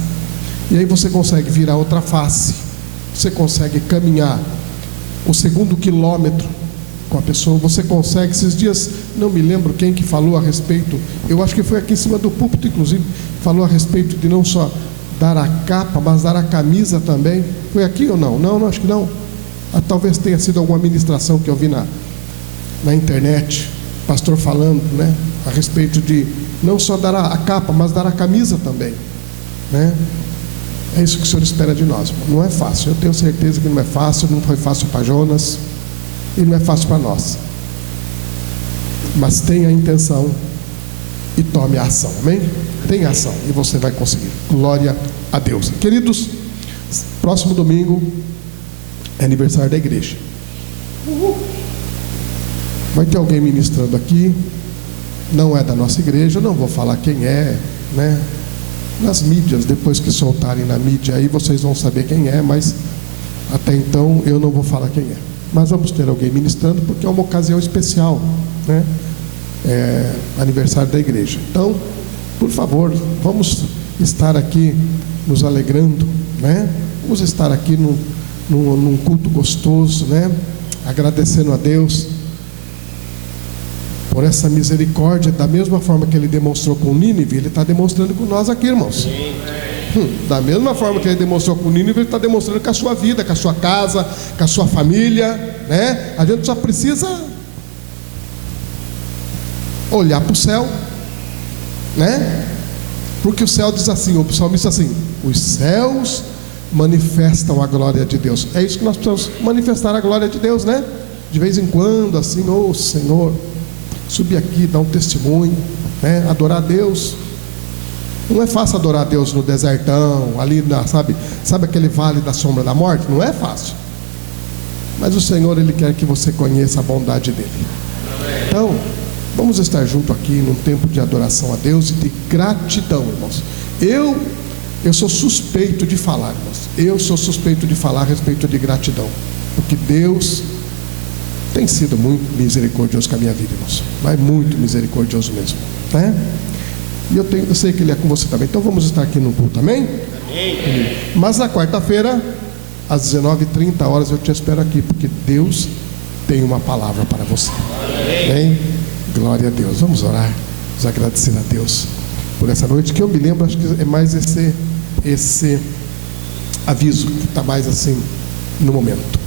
E aí você consegue virar outra face. Você consegue caminhar o segundo quilômetro com a pessoa. Você consegue, esses dias, não me lembro quem que falou a respeito, eu acho que foi aqui em cima do púlpito, inclusive, falou a respeito de não só dar a capa, mas dar a camisa também. Foi aqui ou não? Não, acho que não. Talvez tenha sido alguma ministração que eu vi na internet, pastor falando, né, a respeito de não só dar a capa, mas dar a camisa também, né? É isso que o Senhor espera de nós. Não é fácil, eu tenho certeza que não é fácil. Não foi fácil para Jonas e não é fácil para nós, mas tenha a intenção e tome a ação, amém? Tenha ação e você vai conseguir. Glória a Deus. Queridos, próximo domingo é aniversário da igreja. Vai ter alguém ministrando aqui, não é da nossa igreja, não vou falar quem é, né? Nas mídias, depois que soltarem na mídia aí, vocês vão saber quem é, mas até então eu não vou falar quem é. Mas vamos ter alguém ministrando, porque é uma ocasião especial, né? É aniversário da igreja. Então, por favor, vamos estar aqui nos alegrando, né? Vamos estar aqui num culto gostoso, né? Agradecendo a Deus por essa misericórdia, da mesma forma que Ele demonstrou com Nínive, Ele está demonstrando com nós aqui, irmãos. Da mesma forma que Ele demonstrou com Nínive, Ele está demonstrando com a sua vida, com a sua casa, com a sua família, né? A gente só precisa olhar para o céu, né? Porque o céu diz assim, o psalmista assim: os céus manifestam a glória de Deus. É isso que nós precisamos, manifestar a glória de Deus, né? De vez em quando, assim, ô Senhor, subir aqui, dar um testemunho, né? Adorar a Deus. Não é fácil adorar a Deus no desertão, ali sabe aquele vale da sombra da morte? Não é fácil. Mas o Senhor, Ele quer que você conheça a bondade dEle. Então, vamos estar junto aqui num tempo de adoração a Deus e de gratidão, irmãos. Eu sou suspeito de falar, irmãos. Eu sou suspeito de falar a respeito de gratidão, porque Deus tem sido muito misericordioso com a minha vida, irmãos. Mas muito misericordioso mesmo, né? E eu sei que Ele é com você também. Então vamos estar aqui no culto, amém? Amém. Mas na quarta-feira, às 19h30, eu te espero aqui, porque Deus tem uma palavra para você. Amém? Glória a Deus. Vamos orar, vamos agradecer a Deus por essa noite, que eu me lembro, acho que é mais esse aviso que está mais assim no momento.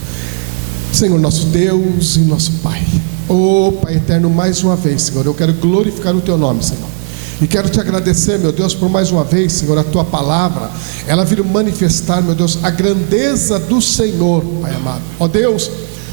Senhor nosso Deus e nosso Pai, Oh, Pai eterno, mais uma vez, Senhor, eu quero glorificar o Teu nome, Senhor. E quero Te agradecer, meu Deus, por mais uma vez, Senhor, a Tua palavra, ela vir manifestar, meu Deus, a grandeza do Senhor, Pai amado. Ó Deus,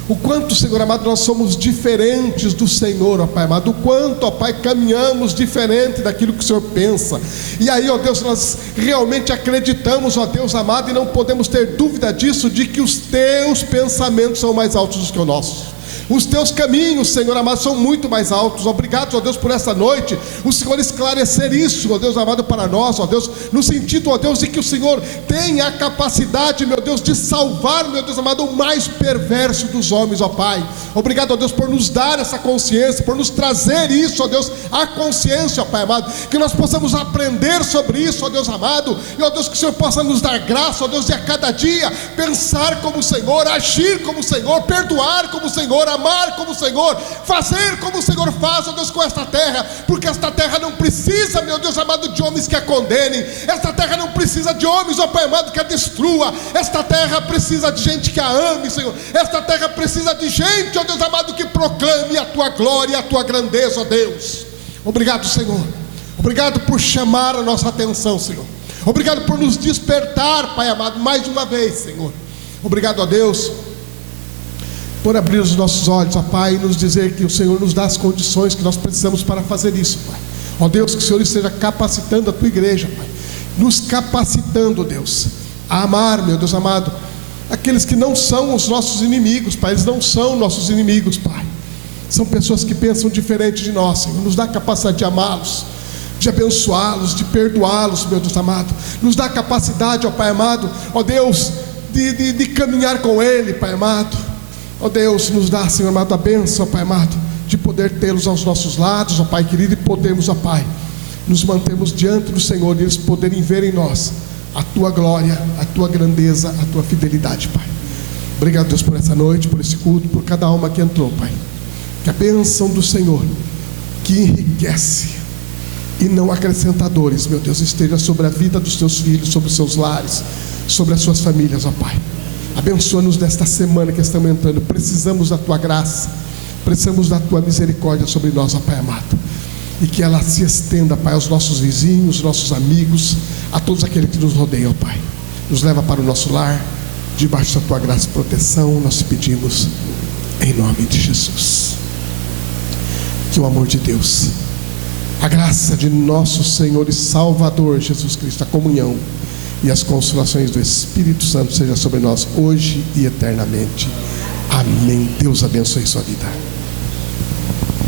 o quanto, Senhor amado, nós somos diferentes do Senhor, ó Pai amado. O quanto, ó Pai, caminhamos diferente daquilo que o Senhor pensa. E aí, ó Deus, nós realmente acreditamos, ó Deus amado, e não podemos ter dúvida disso, de que os Teus pensamentos são mais altos do que os nossos. Os Teus caminhos, Senhor amado, são muito mais altos. Obrigado, ó Deus, por essa noite, o Senhor esclarecer isso, ó Deus amado, para nós, ó Deus, no sentido, ó Deus, de que o Senhor tem a capacidade, meu Deus, de salvar, meu Deus amado, o mais perverso dos homens, ó Pai. Obrigado, ó Deus, por nos dar essa consciência, por nos trazer isso, ó Deus, a consciência, ó Pai amado, que nós possamos aprender sobre isso, ó Deus amado, e ó Deus, que o Senhor possa nos dar graça, ó Deus, de a cada dia pensar como o Senhor, agir como o Senhor, perdoar como o Senhor, amar como o Senhor, fazer como o Senhor faz, ó Deus, com esta terra, porque esta terra não precisa, meu Deus amado, de homens que a condenem. Esta terra não precisa de homens, ó Pai amado, que a destrua. Esta terra precisa de gente que a ame, Senhor. Esta terra precisa de gente, ó Deus amado, que proclame a Tua glória e a Tua grandeza, ó Deus. Obrigado, Senhor. Obrigado por chamar a nossa atenção, Senhor. Obrigado por nos despertar, Pai amado, mais uma vez, Senhor. Obrigado, ó Deus, por abrir os nossos olhos, ó Pai, e nos dizer que o Senhor nos dá as condições que nós precisamos para fazer isso, Pai. Ó Deus, que o Senhor esteja capacitando a Tua igreja, Pai, nos capacitando, Deus, a amar, meu Deus amado, aqueles que não são os nossos inimigos, Pai. Eles não são nossos inimigos, Pai. São pessoas que pensam diferente de nós, Senhor. Nos dá a capacidade de amá-los, de abençoá-los, de perdoá-los, meu Deus amado. Nos dá a capacidade, ó Pai amado, ó Deus, de caminhar com Ele, Pai amado. Ó Deus, nos dá, Senhor amado, a bênção, ó Pai amado, de poder tê-los aos nossos lados, ó Pai querido, e podemos, ó Pai, nos mantermos diante do Senhor, e eles poderem ver em nós a Tua glória, a Tua grandeza, a Tua fidelidade, Pai. Obrigado, Deus, por essa noite, por esse culto, por cada alma que entrou, Pai. Que a bênção do Senhor, que enriquece e não acrescenta dores, meu Deus, esteja sobre a vida dos Teus filhos, sobre os seus lares, sobre as suas famílias, ó Pai. Abençoa-nos nesta semana que estamos entrando. Precisamos da Tua graça, precisamos da Tua misericórdia sobre nós, ó Pai amado. E que ela se estenda, Pai, aos nossos vizinhos, nossos amigos, a todos aqueles que nos rodeiam, Pai. Nos leva para o nosso lar, debaixo da Tua graça e proteção, nós te pedimos, em nome de Jesus. Que o amor de Deus, a graça de nosso Senhor e Salvador Jesus Cristo, a comunhão e as consolações do Espírito Santo seja sobre nós hoje e eternamente. Amém. Deus abençoe sua vida.